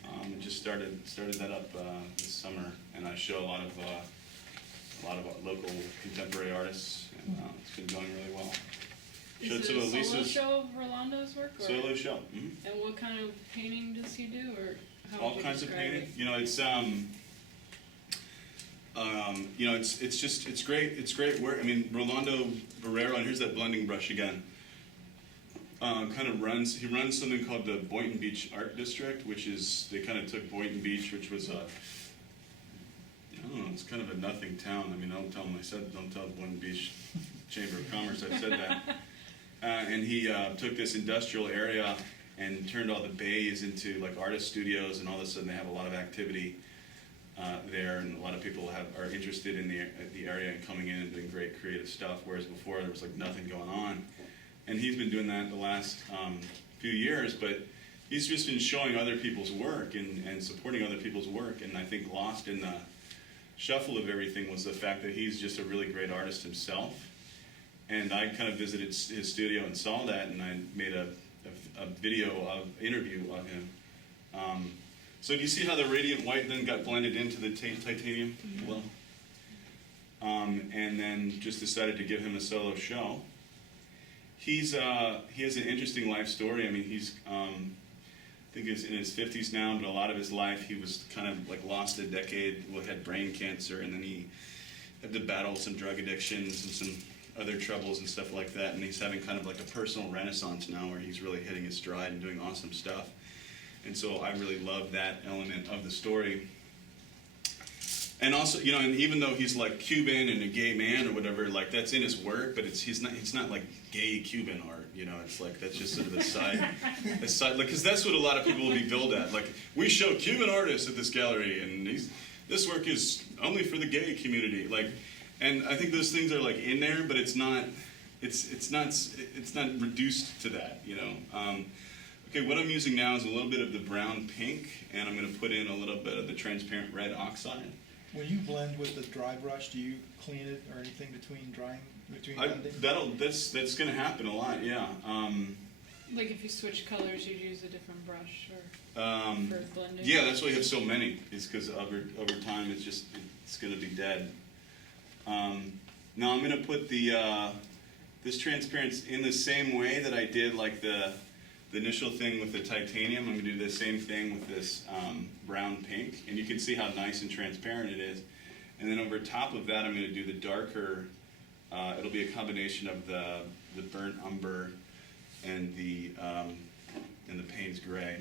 I just started that up this summer, and I show a lot of local contemporary artists, and it's been going really well. Is it a solo show of Rolando's work? Or? Solo show. And what kind of painting does he do, or how all would you kinds of describe painting. it? You know, it's great. It's great work. I mean, Rolando Barrero, and here's that blending brush again. He runs something called the Boynton Beach Art District, which is, they kind of took Boynton Beach, which was I don't know, it's kind of a nothing town. I mean, don't tell the Boynton Beach Chamber of Commerce I said that. And he took this industrial area and turned all the bays into like artist studios, and all of a sudden they have a lot of activity there, and a lot of people are interested in the area and coming in and doing great creative stuff, whereas before there was like nothing going on. And he's been doing that the last few years, but he's just been showing other people's work and supporting other people's work, and I think lost in the shuffle of everything was the fact that he's just a really great artist himself. And I kind of visited his studio and saw that, and I made a interview of him. So do you see how the radiant white then got blended into the titanium? Mm-hmm. Well, and then just decided to give him a solo show. He has an interesting life story. I mean, he's I think he's in his 50s now, but a lot of his life he was kind of like lost a decade. Had brain cancer, and then he had to battle some drug addictions and some other troubles and stuff like that. And he's having kind of like a personal renaissance now, where he's really hitting his stride and doing awesome stuff. And so I really love that element of the story. And also, you know, and even though he's like Cuban and a gay man or whatever, like that's in his work, but he's not like gay Cuban art, you know. It's like that's just sort of a side, like, because that's what a lot of people will be billed at. Like, we show Cuban artists at this gallery, and this work is only for the gay community. Like, and I think those things are like in there, but it's not reduced to that, you know. Okay, what I'm using now is a little bit of the brown pink, and I'm going to put in a little bit of the transparent red oxide. When you blend with the dry brush, do you clean it or anything between blending? That's going to happen a lot, yeah. Like if you switch colors, you'd use a different brush or for blending? Yeah, that's why you have so many, is because over time it's going to be dead. Now I'm going to put this transparency in the same way that I did like the initial thing with the titanium. I'm going to do the same thing with this brown pink, and you can see how nice and transparent it is. And then over top of that, I'm going to do the darker, it'll be a combination of the burnt umber and the Payne's gray.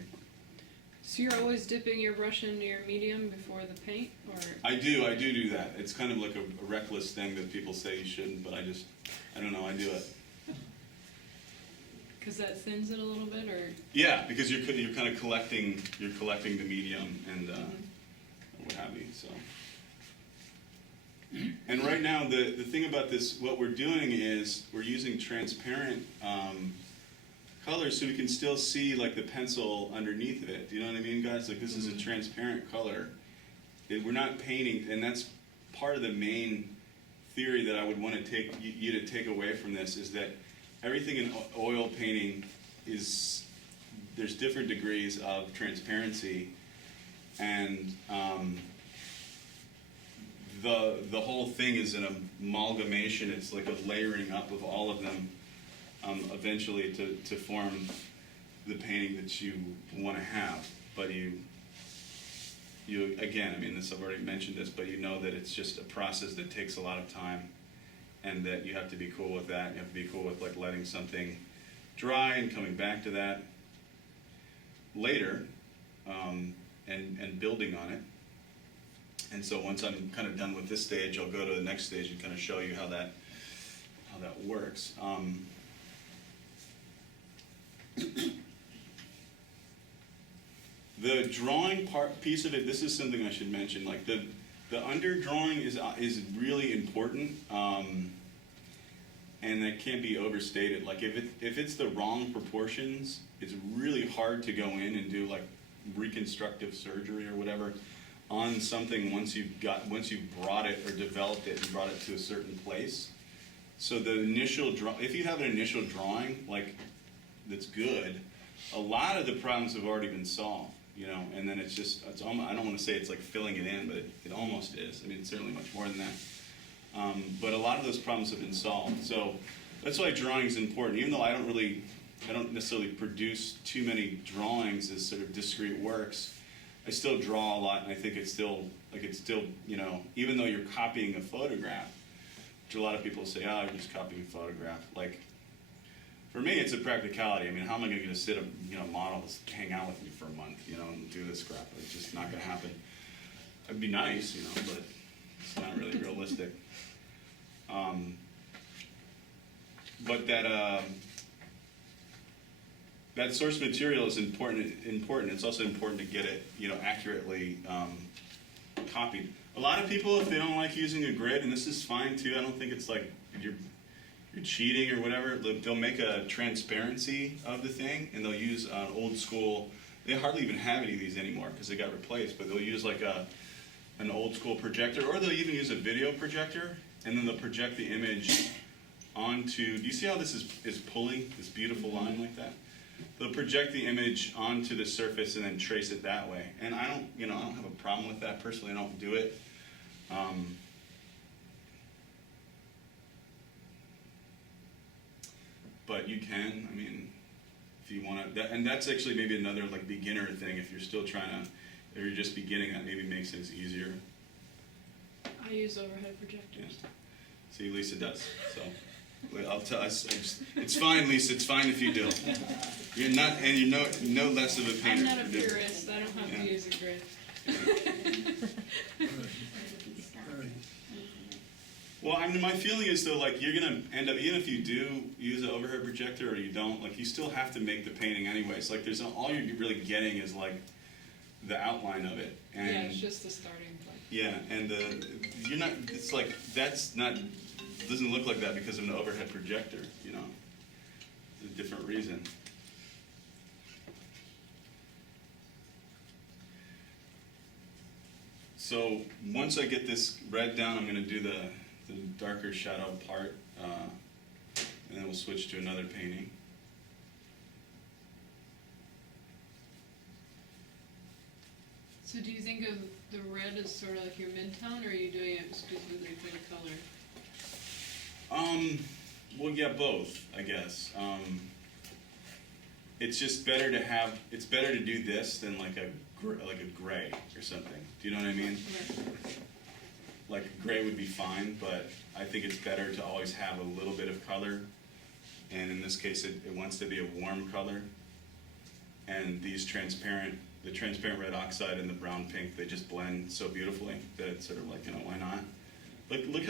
So you're always dipping your brush into your medium before the paint, or? I do that. It's kind of like a reckless thing that people say you shouldn't, but I don't know, I do it. Because that thins it a little bit, or? Yeah, because you're kind of collecting the medium and what have you. So, and right now the thing about this, what we're doing is we're using transparent colors so we can still see like the pencil underneath of it. Do you know what I mean, guys? Like this is a transparent color. We're not painting, and that's part of the main theory that I would want to take you to take away from this is that everything in oil painting is, there's different degrees of transparency, and the whole thing is an amalgamation. It's like a layering up of all of them eventually to form the painting that you want to have. But you again, I mean, I've already mentioned this, but you know that it's just a process that takes a lot of time, and that you have to be cool with that. You have to be cool with like letting something dry and coming back to that later, and building on it. And so once I'm kind of done with this stage, I'll go to the next stage and kind of show you how that works. The drawing piece of it, this is something I should mention. Like the underdrawing is really important, and that can't be overstated. Like if it's the wrong proportions, it's really hard to go in and do like reconstructive surgery or whatever on something once you've brought it or developed it and brought it to a certain place. So the initial if you have an initial drawing like that's good, a lot of the problems have already been solved. You know, and then it's almost, I don't want to say it's like filling it in, but it almost is. I mean, it's certainly much more than that. But a lot of those problems have been solved. So that's why drawing is important. Even though I don't necessarily produce too many drawings as sort of discrete works, I still draw a lot, and I think it's still, you know, even though you're copying a photograph, which a lot of people say, oh, you're just copying a photograph. Like, for me, it's a practicality. I mean, how am I going to sit a model to hang out with me for a month, you know, and do this crap? It's just not going to happen. It'd be nice, you know, but it's not really realistic. But that source material is important. It's also important to get it, you know, accurately copied. A lot of people, if they don't like using a grid, and this is fine too, I don't think it's like you're cheating or whatever, they'll make a transparency of the thing, and they'll use an old school, they hardly even have any of these anymore because they got replaced, but they'll use like an old school projector, or they'll even use a video projector, and then they'll project the image onto, do you see how this is pulling this beautiful line like that? They'll project the image onto the surface and then trace it that way. And I don't have a problem with that personally. I don't do it. But you can, I mean, if you want to, and that's actually maybe another like beginner thing. If you're still trying to, if you're just beginning, that maybe makes things easier. I use overhead projectors. Yeah. See, Lisa does. So I'll tell us. It's fine, Lisa. It's fine if you do. You're not, and you're no less of a painter. I'm not a purist. I don't have to use a grid. Well, I mean, my feeling is though, like you're gonna end up, even if you do use an overhead projector or you don't, like you still have to make the painting anyways. Like there's all you're really getting is like the outline of it. And yeah, it's just the starting point. Yeah, and you're not. It's like that's not. Doesn't look like that because of an overhead projector. You know, it's a different reason. So once I get this red down, I'm gonna do the darker shadow part, and then we'll switch to another painting. So do you think of the red as sort of like your mid-tone, or are you doing it specifically for the color? Well, yeah, both, I guess. It's just better to have, it's better to do this than like a gray or something. Do you know what I mean? Like gray would be fine, but I think it's better to always have a little bit of color. And in this case, it wants to be a warm color. And these the transparent red oxide and the brown pink, they just blend so beautifully that it's sort of like, you know, why not? Look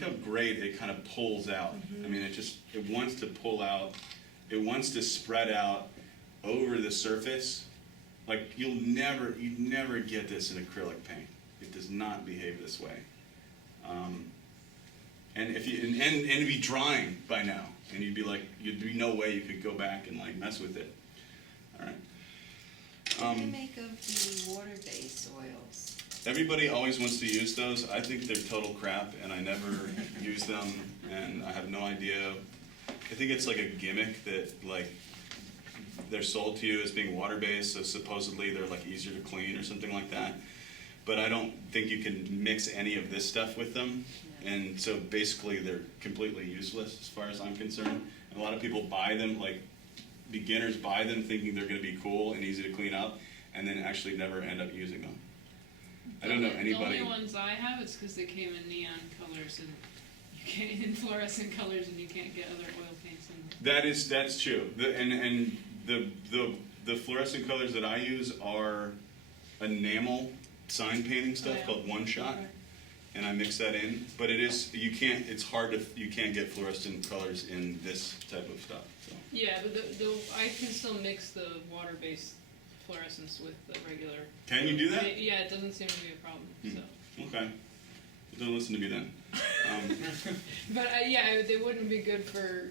how great it kind of pulls out. I mean, it wants to pull out, it wants to spread out over the surface. Like you'd never get this in acrylic paint. It does not behave this way. And if you and it'd be drying by now, and you'd be no way you could go back and like mess with it. All right. What do you make of the water-based oils? Everybody always wants to use those. I think they're total crap, and I never use them, and I have no idea. I think it's like a gimmick that like they're sold to you as being water-based, so supposedly they're like easier to clean or something like that. But I don't think you can mix any of this stuff with them, and so basically they're completely useless as far as I'm concerned. And a lot of people buy them, like beginners buy them thinking they're going to be cool and easy to clean up, and then actually never end up using them. I don't know anybody. The only ones I have, it's because they came in neon colors and you can't in fluorescent colors, and you can't get other oil paints in them. That's true. The fluorescent colors that I use are enamel sign painting stuff called One Shot, and I mix that in. But you can't get fluorescent colors in this type of stuff. So. Yeah, but I can still mix the water-based fluorescence with the regular. Can you do that? Yeah, it doesn't seem to be a problem. So. Okay. Don't listen to me then. But yeah, they wouldn't be good for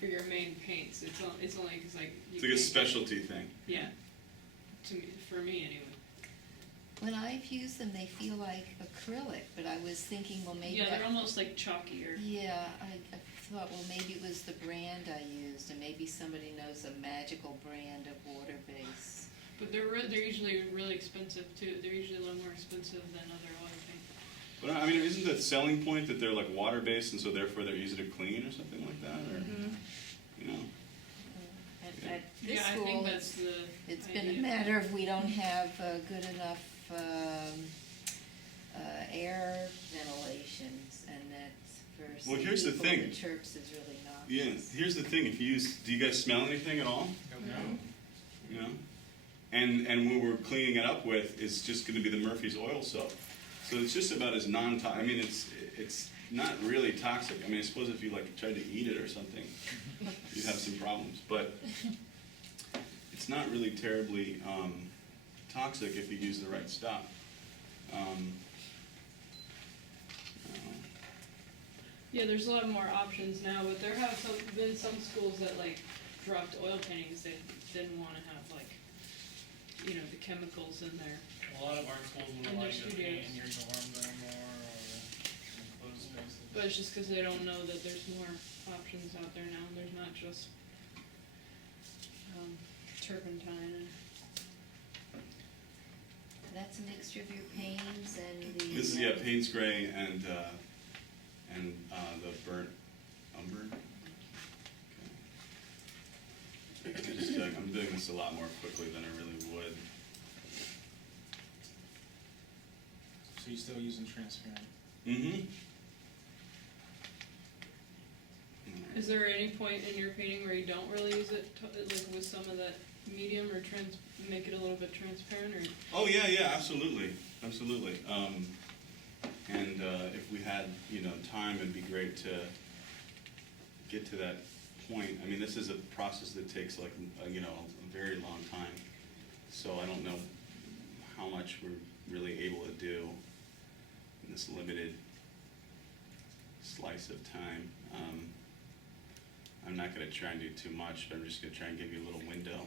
your main paints. It's only because like. It's like a specialty thing. Yeah. For me anyway. When I've used them, they feel like acrylic, but I was thinking, well, maybe. Yeah, they're almost like chalkier. Yeah, I thought, well, maybe it was the brand I used, and maybe somebody knows a magical brand of water base. But they're usually really expensive too. They're usually a little more expensive than other oil paints. But I mean, isn't the selling point that they're like water based and so therefore they're easy to clean or something like that? Or you know. At this Yeah, I school, think that's the it's idea. been a matter of we don't have good enough air ventilations, and that's for Well, some here's the people, thing. the chirps is really Yeah. noxious. Here's the thing. Do you guys smell anything at all? No. You know. And what we're cleaning it up with is just going to be the Murphy's oil soap. So it's just about as non-toxic. I mean, it's not really toxic. I mean, I suppose if you like tried to eat it or something, you'd have some problems. But it's not really terribly toxic if you use the right stuff. Yeah, there's a lot more options now, but there have been some schools that like dropped oil paintings. They didn't want to have like, you know, the chemicals in there. A lot of art schools In would their like to paint studios. in your dorms anymore or enclosed spaces. But it's just because they don't know that there's more options out there now. There's not just turpentine. That's a mixture of your paints and the. This is Payne's Gray and the burnt umber. Okay. I'm doing this a lot more quickly than I really would. So you're still using transparent? Mm-hmm. Is there any point in your painting where you don't really use it, like with some of that medium, or make it a little bit transparent, or? Oh yeah, absolutely. And if we had time, it'd be great to get to that point. I mean, this is a process that takes like a very long time. So I don't know how much we're really able to do in this limited slice of time. I'm not going to try and do too much, but I'm just going to try and give you a little window.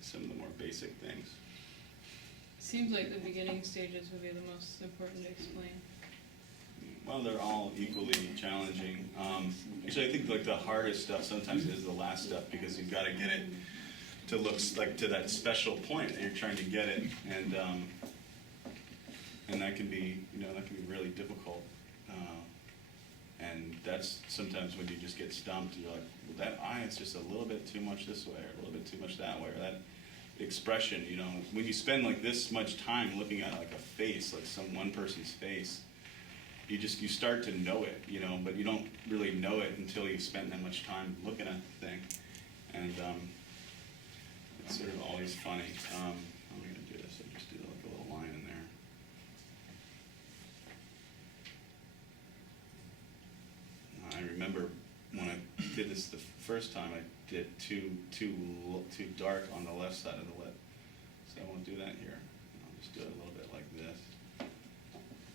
Some of the more basic things. Seems like the beginning stages would be the most important to explain. Well, they're all equally challenging. Actually, I think like the hardest stuff sometimes is the last stuff because you've got to get it to look like to that special point that you're trying to get it, and that can be, that can be really difficult. And that's sometimes when you just get stumped. You're like, well, that eye is just a little bit too much this way, or a little bit too much that way, or that expression. When you spend like this much time looking at like a face, like one person's face, you start to know it, but you don't really know it until you've spent that much time looking at the thing. And it's sort of always funny. How am I going to do this? I'll just do like a little line in there. I remember when I did this the first time, I did too dark on the left side of the lip. So I won't do that here. I'll just do it a little bit like this.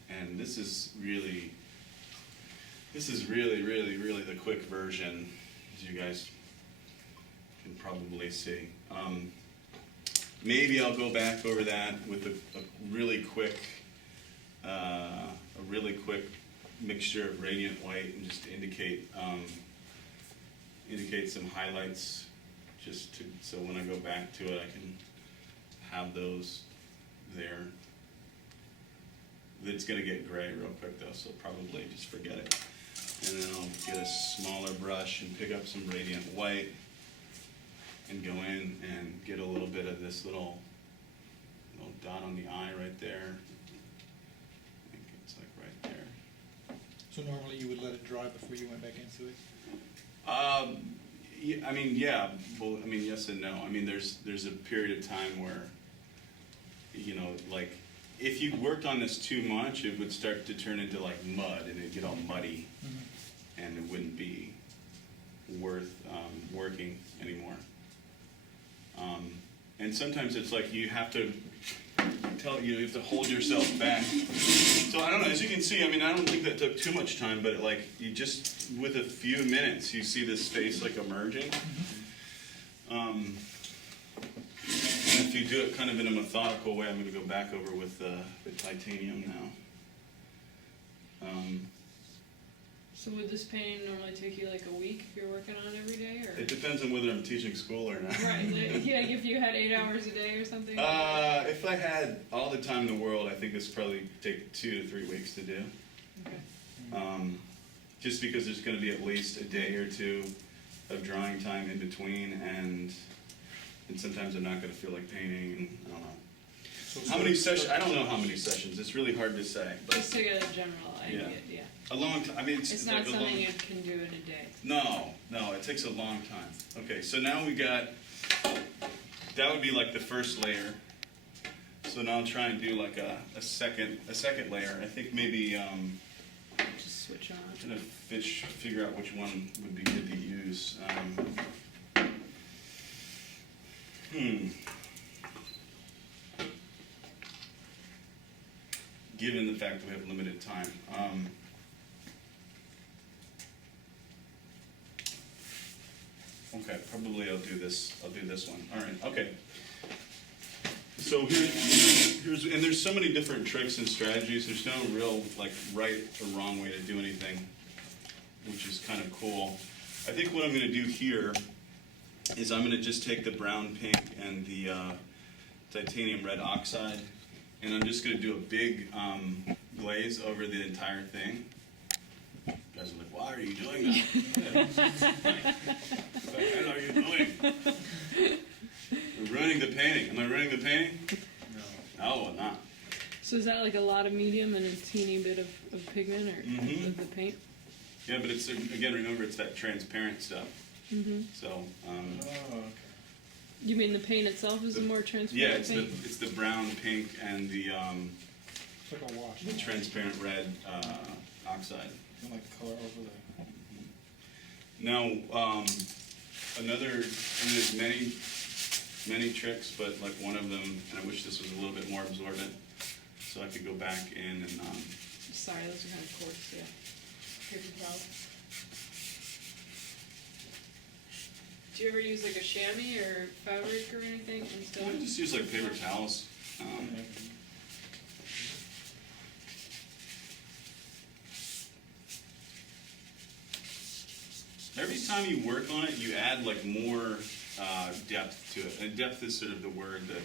And this is really, really the quick version, as you guys can probably see. Maybe I'll go back over that with a really quick mixture of radiant white and just to indicate some highlights, so when I go back to it, I can have those there. It's going to get gray real quick though, so probably just forget it. And then I'll get a smaller brush and pick up some radiant white and go in and get a little bit of this little dot on the eye right there. I think it's like right there. So normally you would let it dry before you went back into it? Yeah. Well, yes and no. There's a period of time where, like, if you worked on this too much, it would start to turn into like mud, and it'd get all muddy, and it wouldn't be worth working anymore. And sometimes it's like you have to hold yourself back. So I don't know. As you can see, I don't think that took too much time, but you just with a few minutes, you see this face like emerging. And if you do it kind of in a methodical way, I'm going to go back over with the titanium now. So would this painting normally take you like a week if you're working on it every day, or? It depends on whether I'm teaching school or not. Right, if you had 8 hours a day or something? If I had all the time in the world, I think this would probably take 2 to 3 weeks to do. Okay. Just because there's going to be at least a day or two of drawing time in between, and sometimes I'm not going to feel like painting, and I don't know. How many sessions? I don't know how many sessions. It's really hard to say. But just to get a general idea, yeah. A long time. It's not like something you can do in a day. No, it takes a long time. Okay, so now we got, that would be like the first layer. So now I'll try and do like a second layer. I think maybe, just switch on. I'm trying to figure out which one would be good to use. Given the fact that we have limited time. Okay, probably I'll do this one. All right, okay. So here's and there's so many different tricks and strategies. There's no real like right or wrong way to do anything, which is kind of cool. I think what I'm going to do here is I'm going to just take the brown pink and the titanium red oxide, and I'm just going to do a big glaze over the entire thing. You guys are like, why are you doing that? What the hell are you doing? We're ruining the painting. Am I ruining the painting? No, I'm not. So is that like a lot of medium and a teeny bit of pigment or of the paint? Yeah, but it's, again, remember, it's that transparent stuff. So, okay. You mean the paint itself is the more transparent paint? It's the brown, pink, and the It's like a wash. the transparent red oxide. I like the color over there. Now, there's many tricks, but like one of them, and I wish this was a little bit more absorbent, so I could go back in and Sorry, those are kind of coarse, yeah. Paper towel. Do you ever use like a chamois or fabric or anything instead I of? just use like paper towels. Every time you work on it, you add like more depth to it. And depth is sort of the word that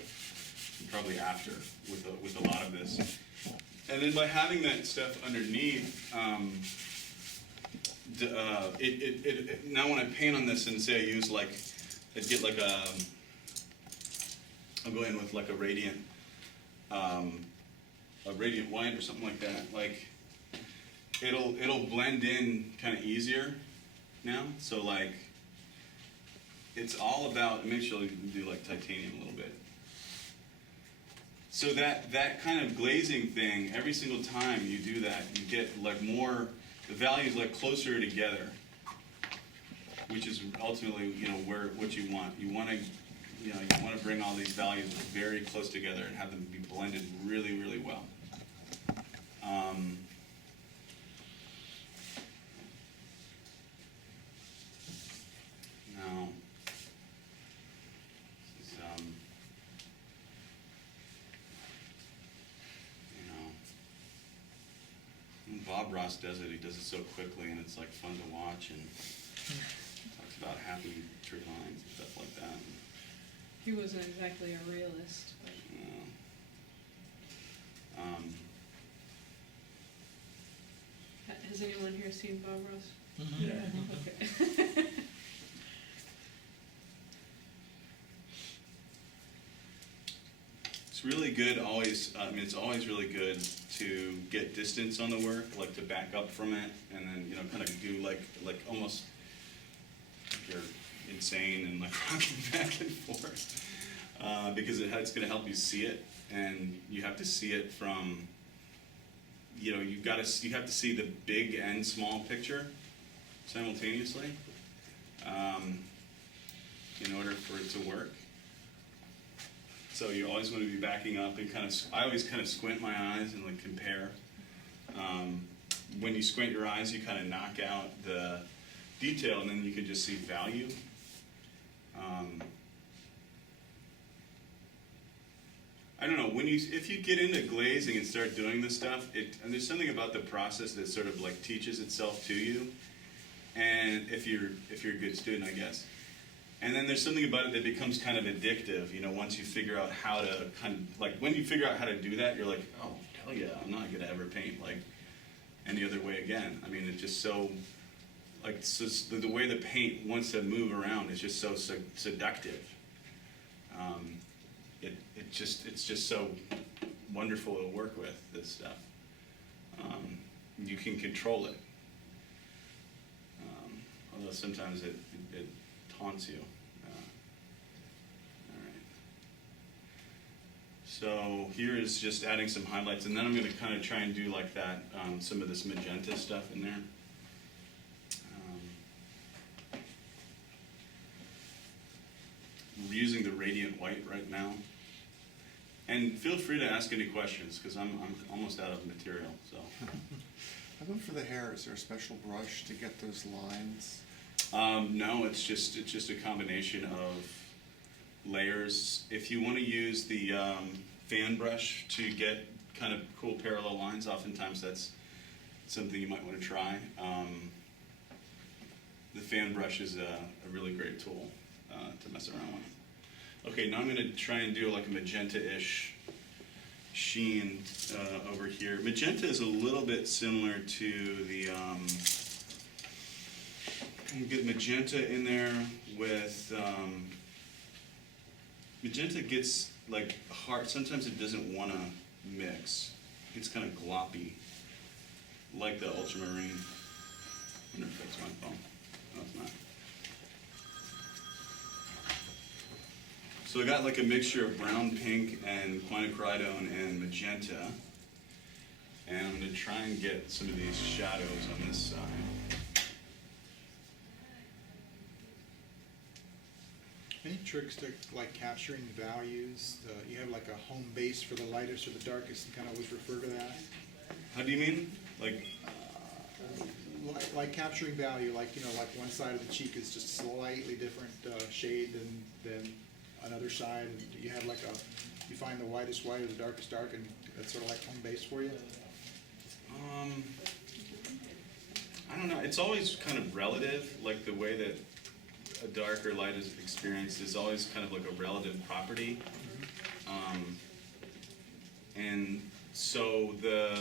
you're probably after with a lot of this. And then by having that stuff underneath, now when I paint on this and say I use like, I'd get like I'll go in with like a radiant white or something like that. Like it'll blend in kind of easier now. So like it's all about, make sure you do like titanium a little bit. So that kind of glazing thing, every single time you do that, you get like more, the values like closer together, which is ultimately, you know, what you want. You want to bring all these values very close together and have them be blended really, really well. Now, this is, you know, when Bob Ross does it, he does it so quickly, and it's like fun to watch, and talks about happy tree lines and stuff like that. He wasn't exactly a realist, but. Has anyone here seen Bob Ross? Yeah. Okay. It's really good always, it's always really good to get distance on the work, like to back up from it, and then, you know, kind of do like almost, like you're insane and like rocking back and forth, because it's going to help you see it, and you have to see it from, you know, you have to see the big and small picture simultaneously, in order for it to work. So you always want to be backing up and I always kind of squint my eyes and like compare. When you squint your eyes, you kind of knock out the detail, and then you can just see value. I don't know, if you get into glazing and start doing this stuff, and there's something about the process that sort of like teaches itself to you, and if you're a good student, I guess. And then there's something about it that becomes kind of addictive, you know, once you figure out how to when you figure out how to do that, you're like, oh, hell yeah, I'm not gonna ever paint like any other way again. I mean, it's just so, like, the way the paint wants to move around is just so seductive. It's just so wonderful to work with, this stuff. You can control it. Although sometimes it taunts you. All right. So here is just adding some highlights, and then I'm going to kind of try and do like that, some of this magenta stuff in there. We're using the radiant white right now. And feel free to ask any questions, because I'm almost out of material. So. How about for the hair? Is there a special brush to get those lines? No, it's just a combination of layers. If you want to use the fan brush to get kind of cool parallel lines, oftentimes that's something you might want to try. The fan brush is a really great tool to mess around with. Okay, now I'm going to try and do like a magenta-ish sheen over here. Magenta is a little bit similar to the, you get magenta in there with, magenta gets like hard, sometimes it doesn't want to mix. It's kind of gloppy, like the ultramarine. I wonder if that's my phone. No, it's not. So I got like a mixture of brown, pink, and quinacridone and magenta. And I'm going to try and get some of these shadows on this side. Any tricks to like capturing values? You have like a home base for the lightest or the darkest, and kind of always refer to that. How do you mean? Like capturing value, like, you know, like one side of the cheek is just slightly different shade than another side, and you have like you find the whitest white or the darkest dark, and that's sort of like home base for you? I don't know, it's always kind of relative, like the way that a dark or light is experienced is always kind of like a relative property. And so the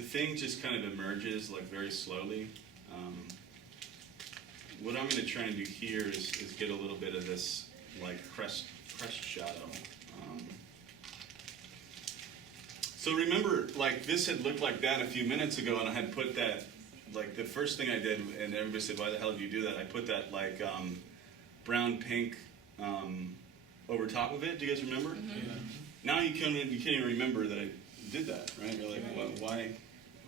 thing just kind of emerges like very slowly. What I'm gonna try and do here is get a little bit of this like crest shadow. So remember, like this had looked like that a few minutes ago, and I had put that, like the first thing I did, and everybody said, why the hell did you do that? I put that like brown pink over top of it. Do you guys remember? Now you can't even remember that I did that, right? You're like, well, why?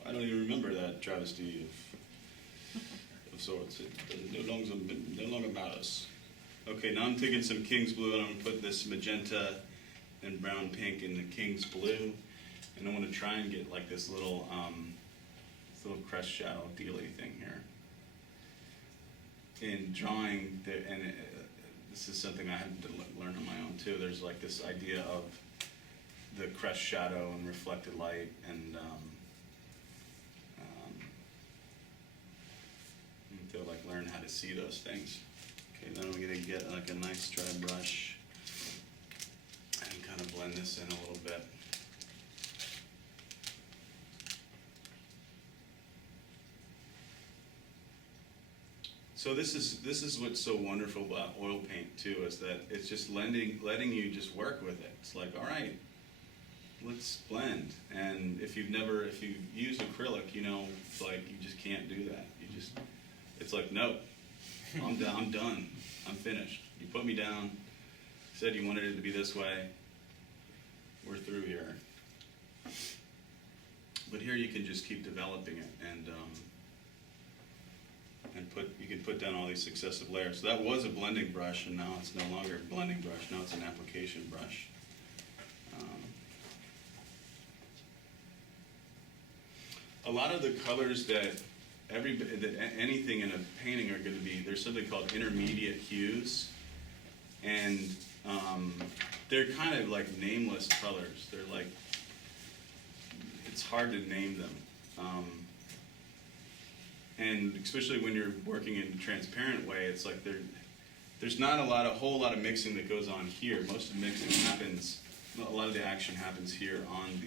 I don't even remember that travesty of sorts. It no longer matters. Okay, now I'm taking some King's Blue, and I'm gonna put this magenta and brown pink in the King's Blue, and I want to try and get like this little crest shadow dealy thing here. In drawing, this is something I had to learn on my own too. There's like this idea of the crest shadow and reflected light, and to like learn how to see those things. Okay, then we're gonna get like a nice dry brush and kind of blend this in a little bit. So this is what's so wonderful about oil paint too, is that it's just letting you just work with it. It's like, all right, let's blend. And if you've used acrylic, you know, it's like you just can't do that. It's like, no, I'm done, I'm finished. You put me down, said you wanted it to be this way, we're through here. But here you can just keep developing it, and you can put down all these successive layers. So that was a blending brush, and now it's no longer a blending brush, now it's an application brush. A lot of the colors that anything in a painting are going to be, there's something called intermediate hues, and they're kind of like nameless colors. They're like, it's hard to name them. And especially when you're working in a transparent way, it's like there's not a whole lot of mixing that goes on here. Most of the mixing happens, a lot of the action happens here on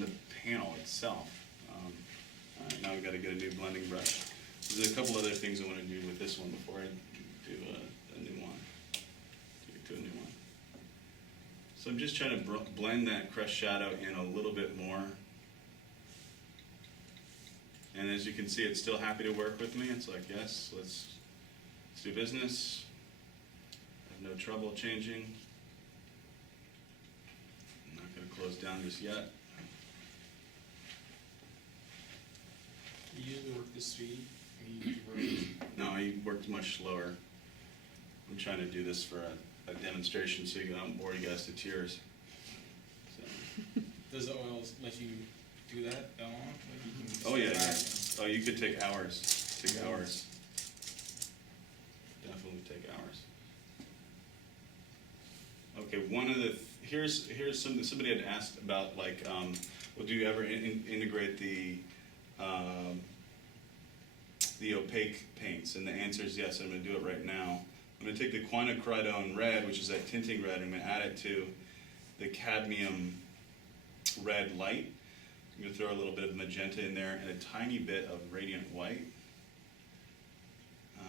the panel itself. All right, now we've got to get a new blending brush. There's a couple other things I want to do with this one before I do a new one. To a new one. So I'm just trying to blend that crest shadow in a little bit more. And as you can see, it's still happy to work with me. It's like, yes, let's do business. I have no trouble changing. I'm not going to close down just yet. You usually work this speed? Or you work No, I worked much slower. I'm trying to do this for a demonstration so I don't bore you guys to tears. So. Does the oil let you do that long? Like you can Oh yeah, yeah. Oh, you could take hours. Take hours. Definitely take hours. Okay, one of the here's something somebody had asked about, like, well, do you ever integrate the opaque paints? And the answer is yes. I'm going to do it right now. I'm going to take the quinacridone red, which is that tinting red, and I'm going to add it to the cadmium red light. I'm going to throw a little bit of magenta in there and a tiny bit of radiant white. A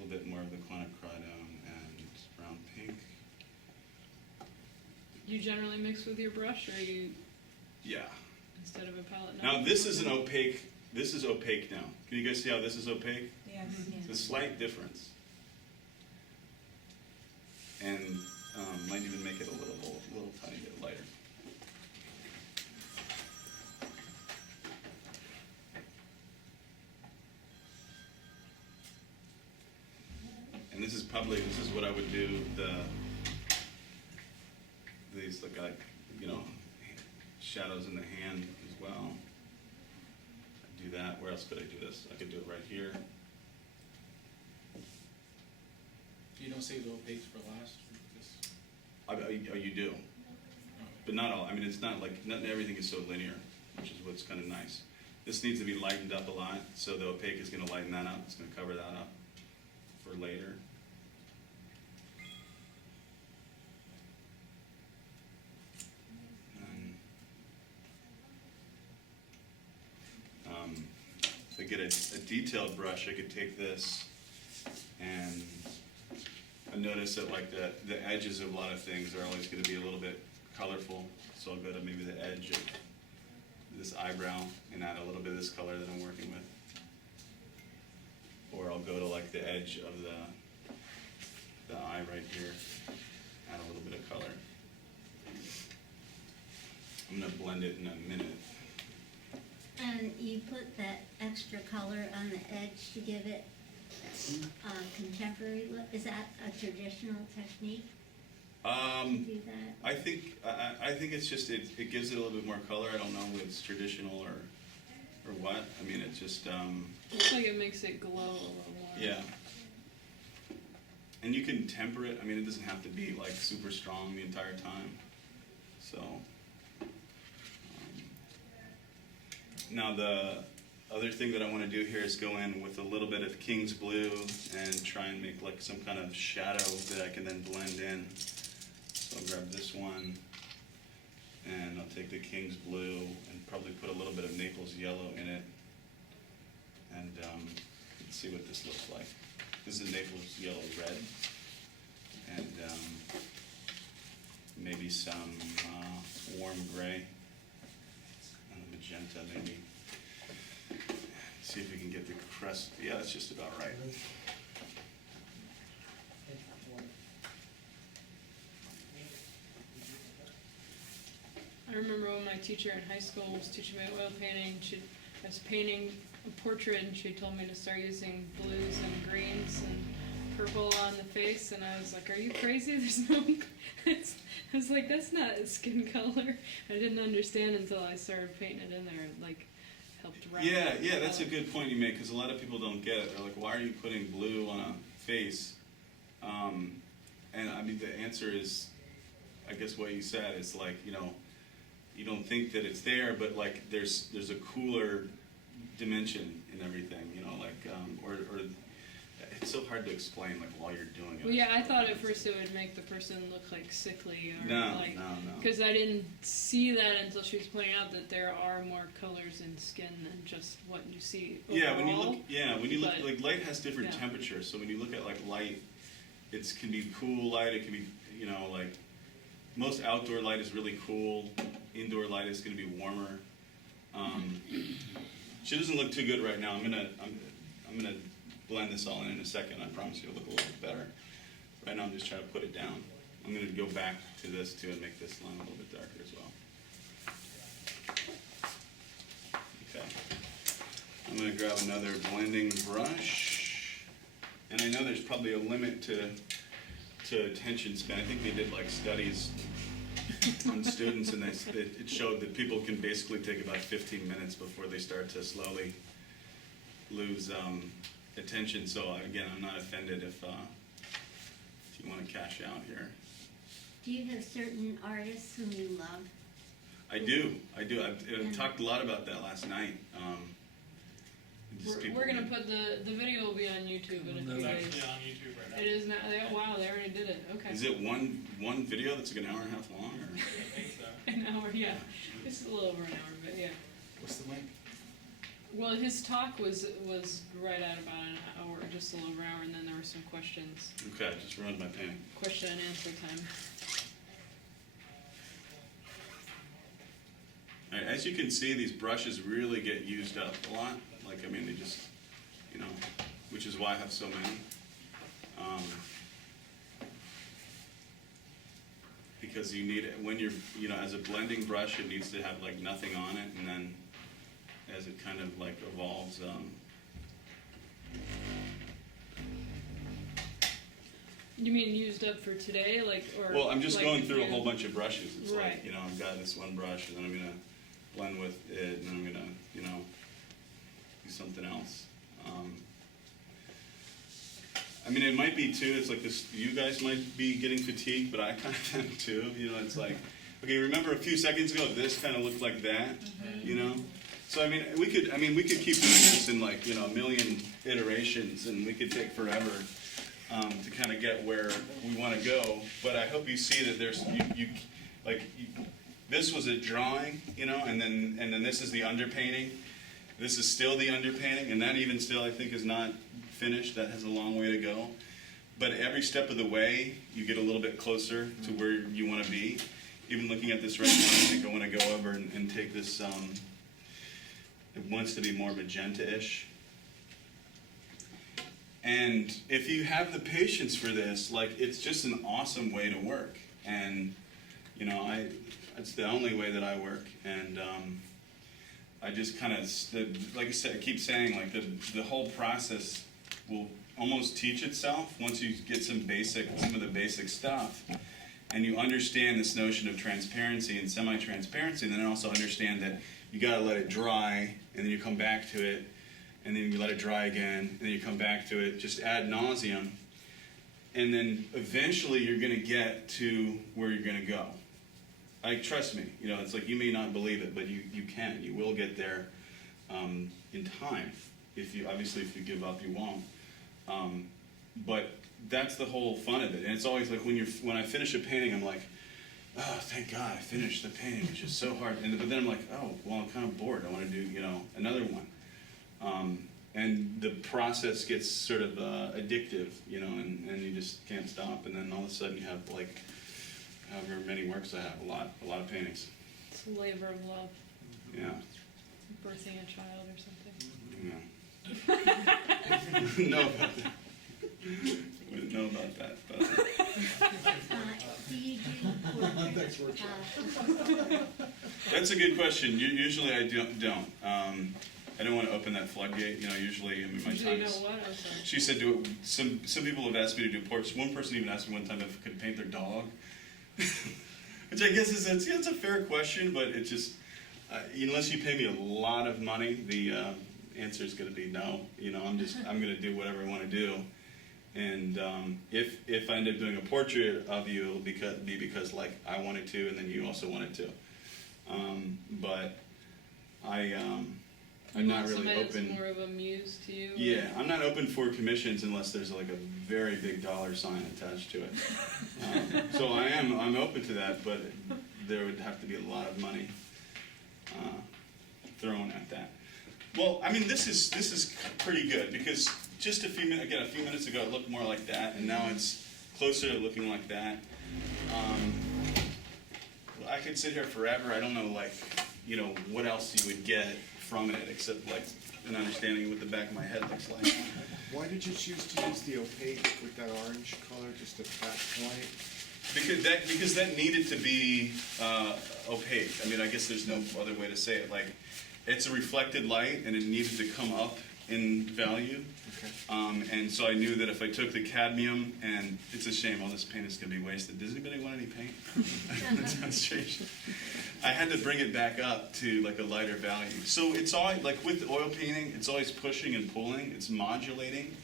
little bit more of the quinacridone and brown pink. You generally mix with your brush, or you Yeah. instead of a palette knife? Now this is an opaque. This is opaque now. Can you guys see how this is opaque? Yes. It's a slight difference, and might even make it a little tiny bit lighter. And this is what I would do. These look like, you know, shadows in the hand as well. I do that where else could I do this? I could do it right here. You don't save the opaques for last? Just- You do, but not all. I mean, it's not like, not everything is so linear, which is what's kind of nice. This needs to be lightened up a lot, so the opaque is going to lighten that up. It's going to cover that up for later. And, if I get a detailed brush, I could take this and I notice that like the edges of a lot of things are always going to be a little bit colorful. So I'll go to maybe the edge of this eyebrow and add a little bit of this color that I'm working with. Or I'll go to like the edge of the eye right here, add a little bit of color. I'm going to blend it in a minute. And you put that extra color on the edge to give it a contemporary look. Is that a traditional technique to do that? I think it's just it gives it a little bit more color. I don't know if it's traditional or what. I mean, it's just Looks like it makes it glow a little more. yeah. And you can temper it. I mean, it doesn't have to be like super strong the entire time. So now the other thing that I want to do here is go in with a little bit of King's Blue and try and make like some kind of shadow that I can then blend in. So I'll grab this one and I'll take the King's Blue and probably put a little bit of Naples Yellow in it and let's see what this looks like. This is Naples Yellow Red and maybe some warm gray and magenta maybe. See if we can get the crest. Yeah, that's just about right. I remember when my teacher in high school was teaching me oil painting, I was painting a portrait and she told me to start using blues and greens and purple on the face and I was like, are you crazy? There's no, I was like, that's not a skin color. I didn't understand until I started painting it in there and like helped round it. Yeah, that's a good point you make because a lot of people don't get it. They're like, why are you putting blue on a face? And I mean, the answer is, I guess what you said is like, you know, you don't think that it's there, but like there's a cooler dimension in everything, you know, like or it's so hard to explain like while you're doing it. Well, yeah, I thought at first it would make the person look like sickly or No. because I didn't see that until she was pointing out that there are more colors in skin than just what you see overall. When you look, but- like light has different yeah. temperatures. So when you look at like light, it can be cool light. It can be, you know, like most outdoor light is really cool. Indoor light is going to be warmer. She doesn't look too good right now. I'm gonna blend this all in a second. I promise you it'll look a little bit better. Right now I'm just trying to put it down. I'm gonna go back to this too and make this line a little bit darker as well. Okay. I'm gonna grab another blending brush. And I know there's probably a limit to attention span. I think they did like studies on students and it showed that people can basically take about 15 minutes before they start to slowly lose attention. So again, I'm not offended if you want to cash out here. Do you have certain artists whom you love? I do. I've talked a lot about that last night. We're gonna put the video will be on YouTube in a few It's days. actually on YouTube right now. It is now. Wow, they already did it. Okay. Is it one video that's like an hour and a half long? Or? I think so. An hour, yeah. It's a little over an hour, but yeah. What's the link? Well, his talk was right at about an hour, just a little over an hour, and then there were some questions. Okay, I just ruined my painting. Question and answer time. All right, as you can see, these brushes really get used up a lot. Like, I mean, they just, you know, which is why I have so many. Because you need it, when you're, you know, as a blending brush, it needs to have like nothing on it, and then as it kind of like evolves, You mean used up for today, like, or? well, I'm just like, going through a yeah. whole bunch of brushes. It's Right. like, you know, I've got this one brush, and then I'm gonna blend with it, and then I'm gonna, you know, something else. I mean, it might be too, it's like this, you guys might be getting fatigued, but I kind of am too, you know, it's like, okay, remember a few seconds ago, this kind of looked like that, you know? So I mean, we could keep doing this in like, you know, a million iterations, and we could take forever to kind of get where we want to go. But I hope you see that there's, this was a drawing, you know, and then this is the underpainting. This is still the underpainting, and that even still I think is not finished. That has a long way to go. But every step of the way, you get a little bit closer to where you want to be. Even looking at this right now, I think I want to go over and take this, it wants to be more magenta-ish. And if you have the patience for this, like, it's just an awesome way to work. And, you know, it's the only way that I work. And I just kind of, like I said, I keep saying, like, the whole process will almost teach itself once you get some of the basic stuff. And you understand this notion of transparency and semi-transparency, and then also understand that you got to let it dry, and then you come back to it, and then you let it dry again, and then you come back to it, just ad nauseum. And then eventually you're going to get to where you're going to go. Like, trust me, you know, it's like you may not believe it, but you can. You will get there in time. If you give up, you won't. But that's the whole fun of it. And it's always like when I finish a painting, I'm like, oh, thank God I finished the painting, which is so hard. But then I'm like, oh, well, I'm kind of bored. I want to do, you know, another one. And the process gets sort of addictive, you know, and you just can't stop. And then all of a sudden you have, like, however many works I have, a lot of paintings. It's a labor of love. Yeah. Birthing a child or something. Yeah. know about that. Wouldn't know about that, but Do you do portraits? that's a good question. Usually I don't. I don't want to open that floodgate. You know, usually, I mean, my time is. She said, do it. Some people have asked me to do portraits. One person even asked me one time if I could paint their dog, which I guess is it's a fair question, but it just unless you pay me a lot of money, the answer is going to be no. You know, I'm going to do whatever I want to do. And if I end up doing a portrait of you, it'll be because like I wanted to, and then you also wanted to. But I'm not really open. That's more of a muse to you. Yeah, I'm not open for commissions unless there's like a very big dollar sign attached to it. So I'm open to that, but there would have to be a lot of money thrown at that. Well, I mean, this is pretty good because just a few minutes ago it looked more like that, and now it's closer to looking like that. I could sit here forever. I don't know, like, you know, what else you would get from it except like an understanding of what the back of my head looks like. Why did you choose to use the opaque with that orange color, just at that point? Because that needed to be opaque. I mean, I guess there's no other way to say it. Like, it's a reflected light, and it needed to come up in value. Okay. And so I knew that if I took the cadmium, and it's a shame, all this paint is going to be wasted. Does anybody want any paint? That sounds strange. I had to bring it back up to like a lighter value. So it's always, like with oil painting, it's always pushing and pulling. It's modulating.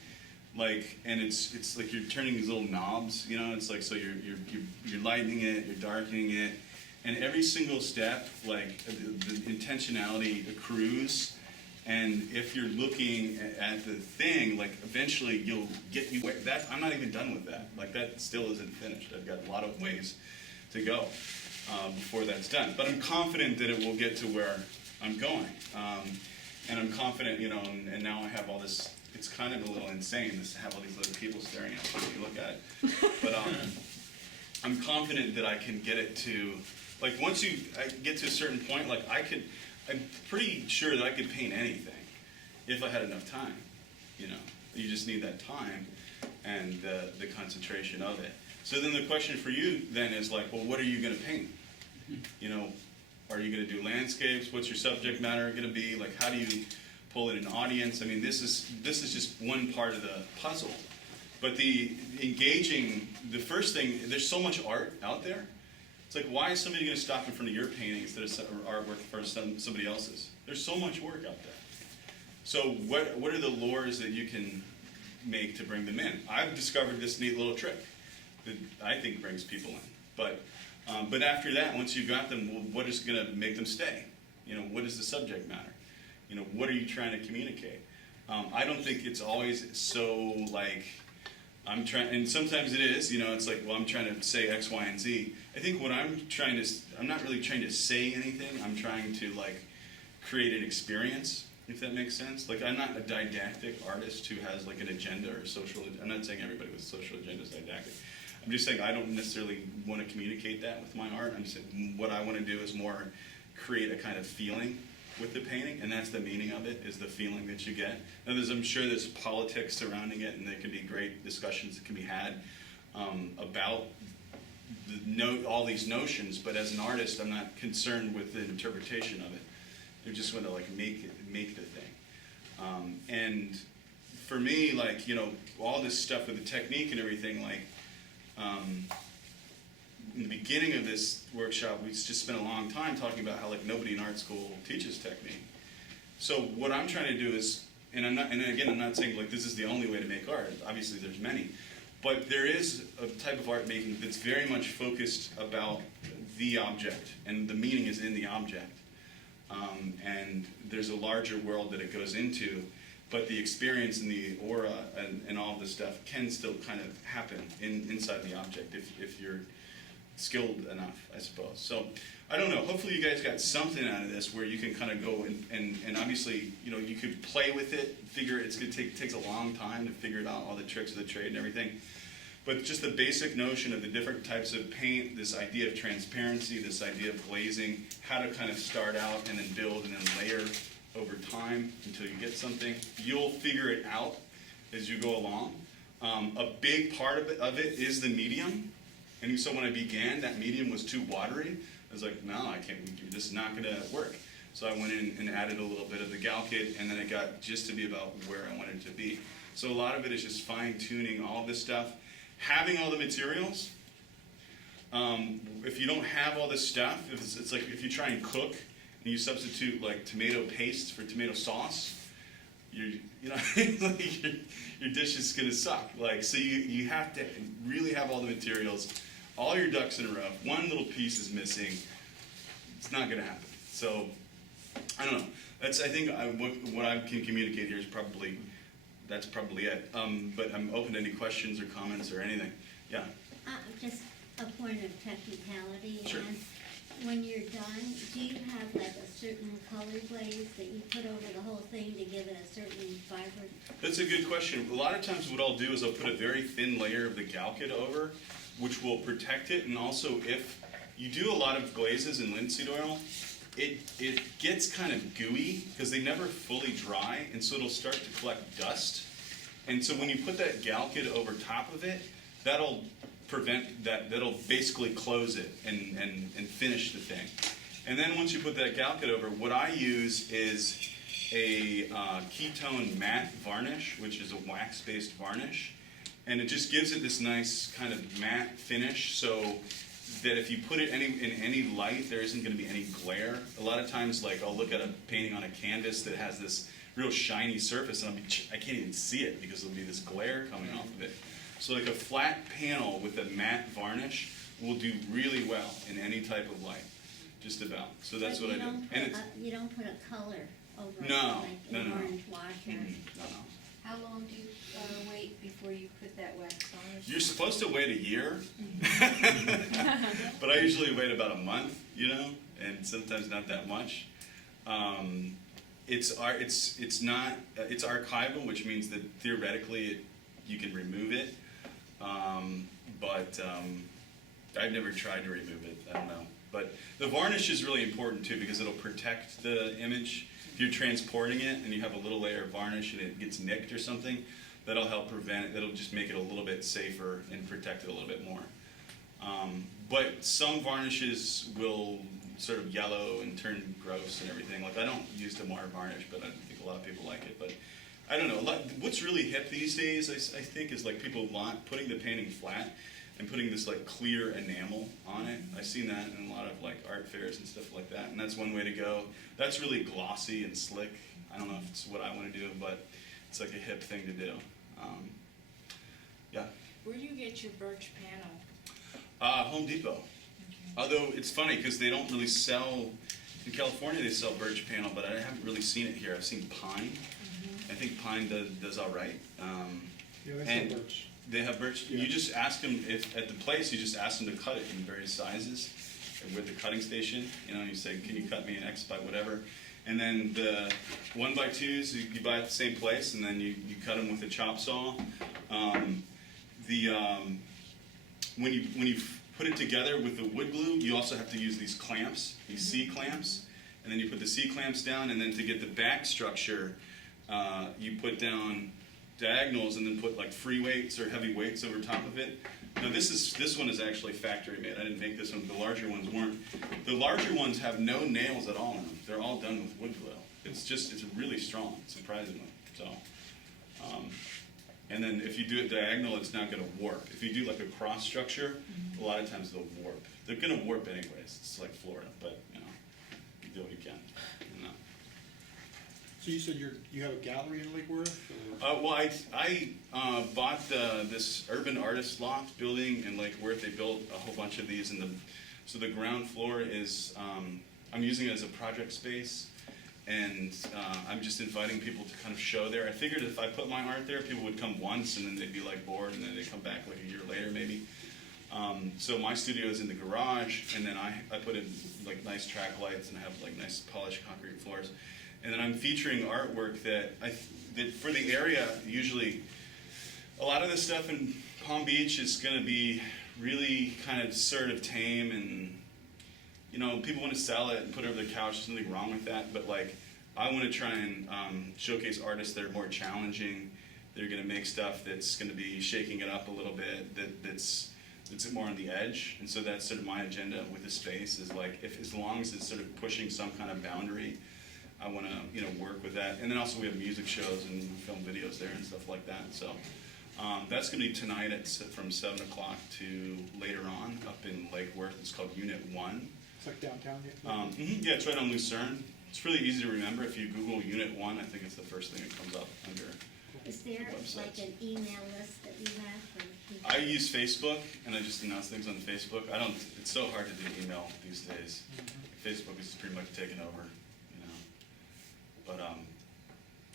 Like, and it's like you're turning these little knobs, you know, it's like, so you're lightening it, you're darkening it. And every single step, like the intentionality accrues. And if you're looking at the thing, like eventually you'll get that. I'm not even done with that. Like that still isn't finished. I've got a lot of ways to go before that's done. But I'm confident that it will get to where I'm going. And I'm confident, you know, and now I have all this. It's kind of a little insane to have all these little people staring at me when you look at it. But I'm confident that I can get it to, like once I get to a certain point, like I'm pretty sure that I could paint anything if I had enough time. You know, you just need that time and the concentration of it. So then the question for you then is like, well, what are you going to paint? You know, are you going to do landscapes? What's your subject matter going to be? Like, how do you pull in an audience? I mean, this is just one part of the puzzle. But the first thing, there's so much art out there. It's like, why is somebody going to stop in front of your painting instead of artwork for somebody else's? There's so much work out there. So what are the lures that you can make to bring them in? I've discovered this neat little trick that I think brings people in. But after that, once you've got them, well, what is going to make them stay? You know, what is the subject matter? You know, what are you trying to communicate? I don't think it's always so like, I'm trying, and sometimes it is, you know, it's like, well, I'm trying to say X, Y, and Z. I think what I'm not really trying to say anything, I'm trying to like create an experience, if that makes sense. Like, I'm not a didactic artist who has like an agenda or social, I'm not saying everybody with social agenda is didactic. I'm just saying I don't necessarily want to communicate that with my art. I'm just saying what I want to do is more create a kind of feeling with the painting, and that's the meaning of it, is the feeling that you get. Now, I'm sure there's politics surrounding it, and there can be great discussions that can be had about all these notions, but as an artist, I'm not concerned with the interpretation of it. I just want to like make the thing. And for me, like, you know, all this stuff with the technique and everything, like, in the beginning of this workshop, we just spent a long time talking about how like nobody in art school teaches technique. So what I'm trying to do is, and again, I'm not saying like this is the only way to make art. Obviously, there's many, but there is a type of art making that's very much focused about the object, and the meaning is in the object. And there's a larger world that it goes into, but the experience and the aura and all of this stuff can still kind of happen inside the object if you're skilled enough, I suppose. So, I don't know, hopefully you guys got something out of this where you can kind of go and obviously, you know, you could play with it, figure it's going to takes a long time to figure it out, all the tricks of the trade and everything. But just the basic notion of the different types of paint, this idea of transparency, this idea of glazing, how to kind of start out and then build and then layer over time until you get something. You'll figure it out as you go along. A big part of it is the medium. And so when I began, that medium was too watery. I was like, no, I can't, this is not going to work. So I went in and added a little bit of the Galkid, and then it got just to be about where I wanted it to be. So a lot of it is just fine-tuning all this stuff. Having all the materials, if you don't have all this stuff, it's like if you try and cook and you substitute like tomato paste for tomato sauce, your dish is gonna suck. Like, so you have to really have all the materials, all your ducks in a row. If one little piece is missing, it's not gonna happen. So I don't know. I think what I can communicate here is that's probably it. But I'm open to any questions or comments or anything. Yeah. Just a point of technicality. Sure. And when you're done, do you have like a certain color glaze that you put over the whole thing to give it a certain vibrant? That's a good question. A lot of times what I'll do is I'll put a very thin layer of the Galkid over, which will protect it. And also if you do a lot of glazes in linseed oil, it gets kind of gooey because they never fully dry, and so it'll start to collect dust. And so when you put that Galkid over top of it, that'll prevent that, that'll basically close it and finish the thing. And then once you put that Galkid over, what I use is a ketone matte varnish, which is a wax-based varnish. And it just gives it this nice kind of matte finish, so that if you put it in any light, there isn't going to be any glare. A lot of times, like, I'll look at a painting on a canvas that has this real shiny surface, and I can't even see it because there'll be this glare coming off of it. So like a flat panel with a matte varnish will do really well in any type of light, just about. So that's what I do. And You don't put a color over it, No, like no, an no. orange wash or... no. How long do you wait before you put that wax on? You're supposed to wait a year, but I usually wait about a month, you know, and sometimes not that much. It's archival, which means that theoretically you can remove it, but I've never tried to remove it. I don't know. But the varnish is really important too because it'll protect the image. If you're transporting it and you have a little layer of varnish and it gets nicked or something, that'll help prevent it. That'll just make it a little bit safer and protect it a little bit more. But some varnishes will sort of yellow and turn gross and everything. Like, I don't use Damar varnish, but I think a lot of people like it. But I don't know. What's really hip these days, I think, is like people putting the painting flat and putting this like clear enamel on it. I've seen that in a lot of like art fairs and stuff like that, and that's one way to go. That's really glossy and slick. I don't know if it's what I want to do, but it's like a hip thing to do. Yeah. Where do you get your birch panel? Home Depot. Although it's funny because they don't really sell, in California they sell birch panel, but I haven't really seen it here. I've seen pine. I think pine does all right. Yeah, they And sell birch. they have birch. Yeah. You just ask them, if at the place, you just ask them to cut it in various sizes with the cutting station. You know, you say, can you cut me an X by whatever? And then the 1x2s you buy at the same place, and then you cut them with a chop saw. When you put it together with the wood glue, you also have to use these clamps, these C clamps, and then you put the C clamps down, and then to get the back structure, you put down diagonals and then put like free weights or heavy weights over top of it. Now this one is actually factory made. I didn't make this one. The larger ones weren't. The larger ones have no nails at all in them. They're all done with wood glue. It's really strong, surprisingly. So, and then if you do it diagonal, it's not going to warp. If you do like a cross structure, a lot of times they'll warp. They're going to warp anyways. It's like Florida, but you know, you do what you can. You know. So you said you have a gallery in Lake Worth? Well, I bought this urban artist loft building in Lake Worth. They built a whole bunch of these, so the ground floor is, I'm using it as a project space, and I'm just inviting people to kind of show there. I figured if I put my art there, people would come once, and then they'd be like bored, and then they'd come back like a year later maybe. So my studio is in the garage, and then I put in like nice track lights and have like nice polished concrete floors. And then I'm featuring artwork that for the area, usually a lot of the stuff in Palm Beach is going to be really kind of sort of tame, and you know, people want to sell it and put it over the couch. There's nothing wrong with that, but like I want to try and showcase artists that are more challenging. They're going to make stuff that's going to be shaking it up a little bit, that's more on the edge. And so that's sort of my agenda with the space, is like, as long as it's sort of pushing some kind of boundary, I want to, work with that. And then also we have music shows and film videos there and stuff like that. So that's going to be tonight from 7 o'clock to later on up in Lake Worth. It's called Unit 1. It's like downtown? Yeah, it's right on Lucerne. It's really easy to remember. If you Google Unit 1, I think it's the first thing that comes up under. Is there websites. like an email list that you have for people? I use Facebook, and I just announce things on Facebook. It's so hard to do email these days. Facebook is pretty much taken over. But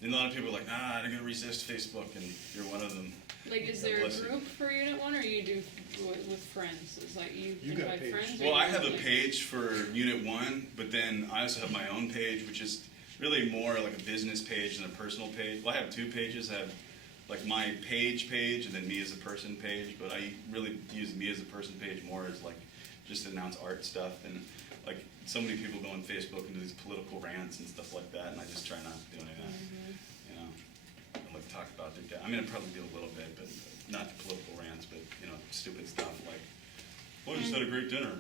and a lot of people are like, they're going to resist Facebook, and you're one of them. Like, is God there a bless you. group for Unit 1, or you do with friends? Is like you got a invite page. friends? or Well, you I have a like- page for Unit 1, but then I also have my own page, which is really more like a business page than a personal page. Well, I have two pages. I have like my page, and then me as a person page, but I really use me as a person page more as like just announce art stuff. And like so many people go on Facebook and do these political rants and stuff like that, and I just try not to do any of that. And like talk about their day. I mean, I probably do a little bit, but not the political rants, but stupid stuff like, well, I just had a great dinner.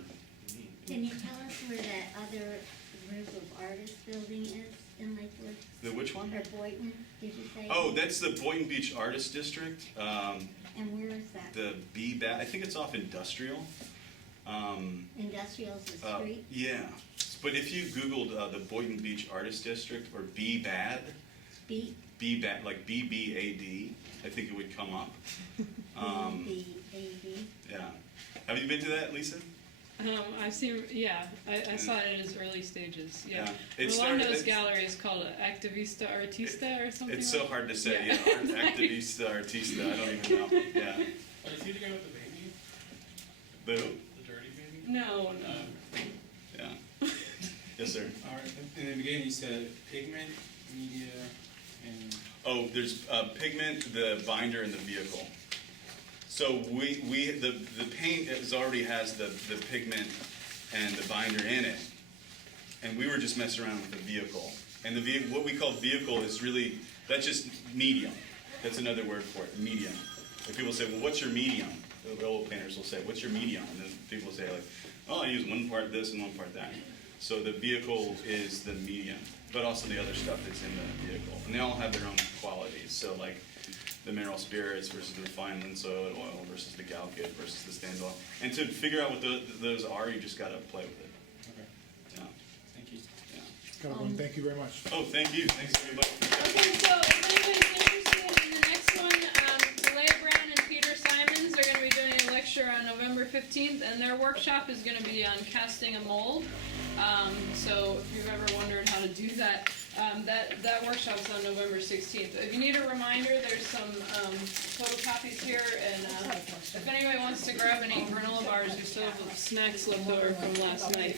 Can you tell us where that other group of artists building is in Lakewood? The which one? Or Boynton, did you say? Oh, that's the Boynton Beach Artist District. And where is that? The I think it's off Industrial. Industrial's the street? Yeah, but if you Googled the Boynton Beach Artist District or B-BAD, B-BAD, like B-B-A-D, I think it would come up. B-B-A-D? Yeah. Have you been to that, Lisa? I've seen, I saw it in its early stages, yeah. It One started- of those it's- galleries called Activista Artista or something It's like so hard to say, Yeah. yeah. Activista, artista, I don't even know. Yeah. Oh, is he the guy with the baby? The who? The dirty baby? No. Yeah. Yes, sir. All right, in the beginning you said pigment, media, and Oh, there's pigment, the binder, and the vehicle. So the paint already has the pigment and the binder in it, and we were just messing around with the vehicle. And what we call vehicle is really, that's just medium. That's another word for it, medium. Like people say, well, what's your medium? The oil painters will say, what's your medium? And then people say like, oh, I use one part this and one part that. So the vehicle is the medium, but also the other stuff that's in the vehicle. And they all have their own qualities. So like the mineral spirits versus the refined linseed oil versus the galkid versus the stand oil. And to figure out what those are, you just got to play with it. okay, Yeah. thank you. Yeah. Calhoun, thank you very much. Oh, thank you, thanks everybody. Okay, so if anybody's interested in the next one, Leah Brown and Peter Simons are gonna be doing a lecture on November 15th, and their workshop is gonna be on casting a mold. So if you've ever wondered how to do that, that workshop's on November 16th. If you need a reminder, there's some photocopies here, and if anybody wants to grab any granola bars, we still have snacks left over from last night.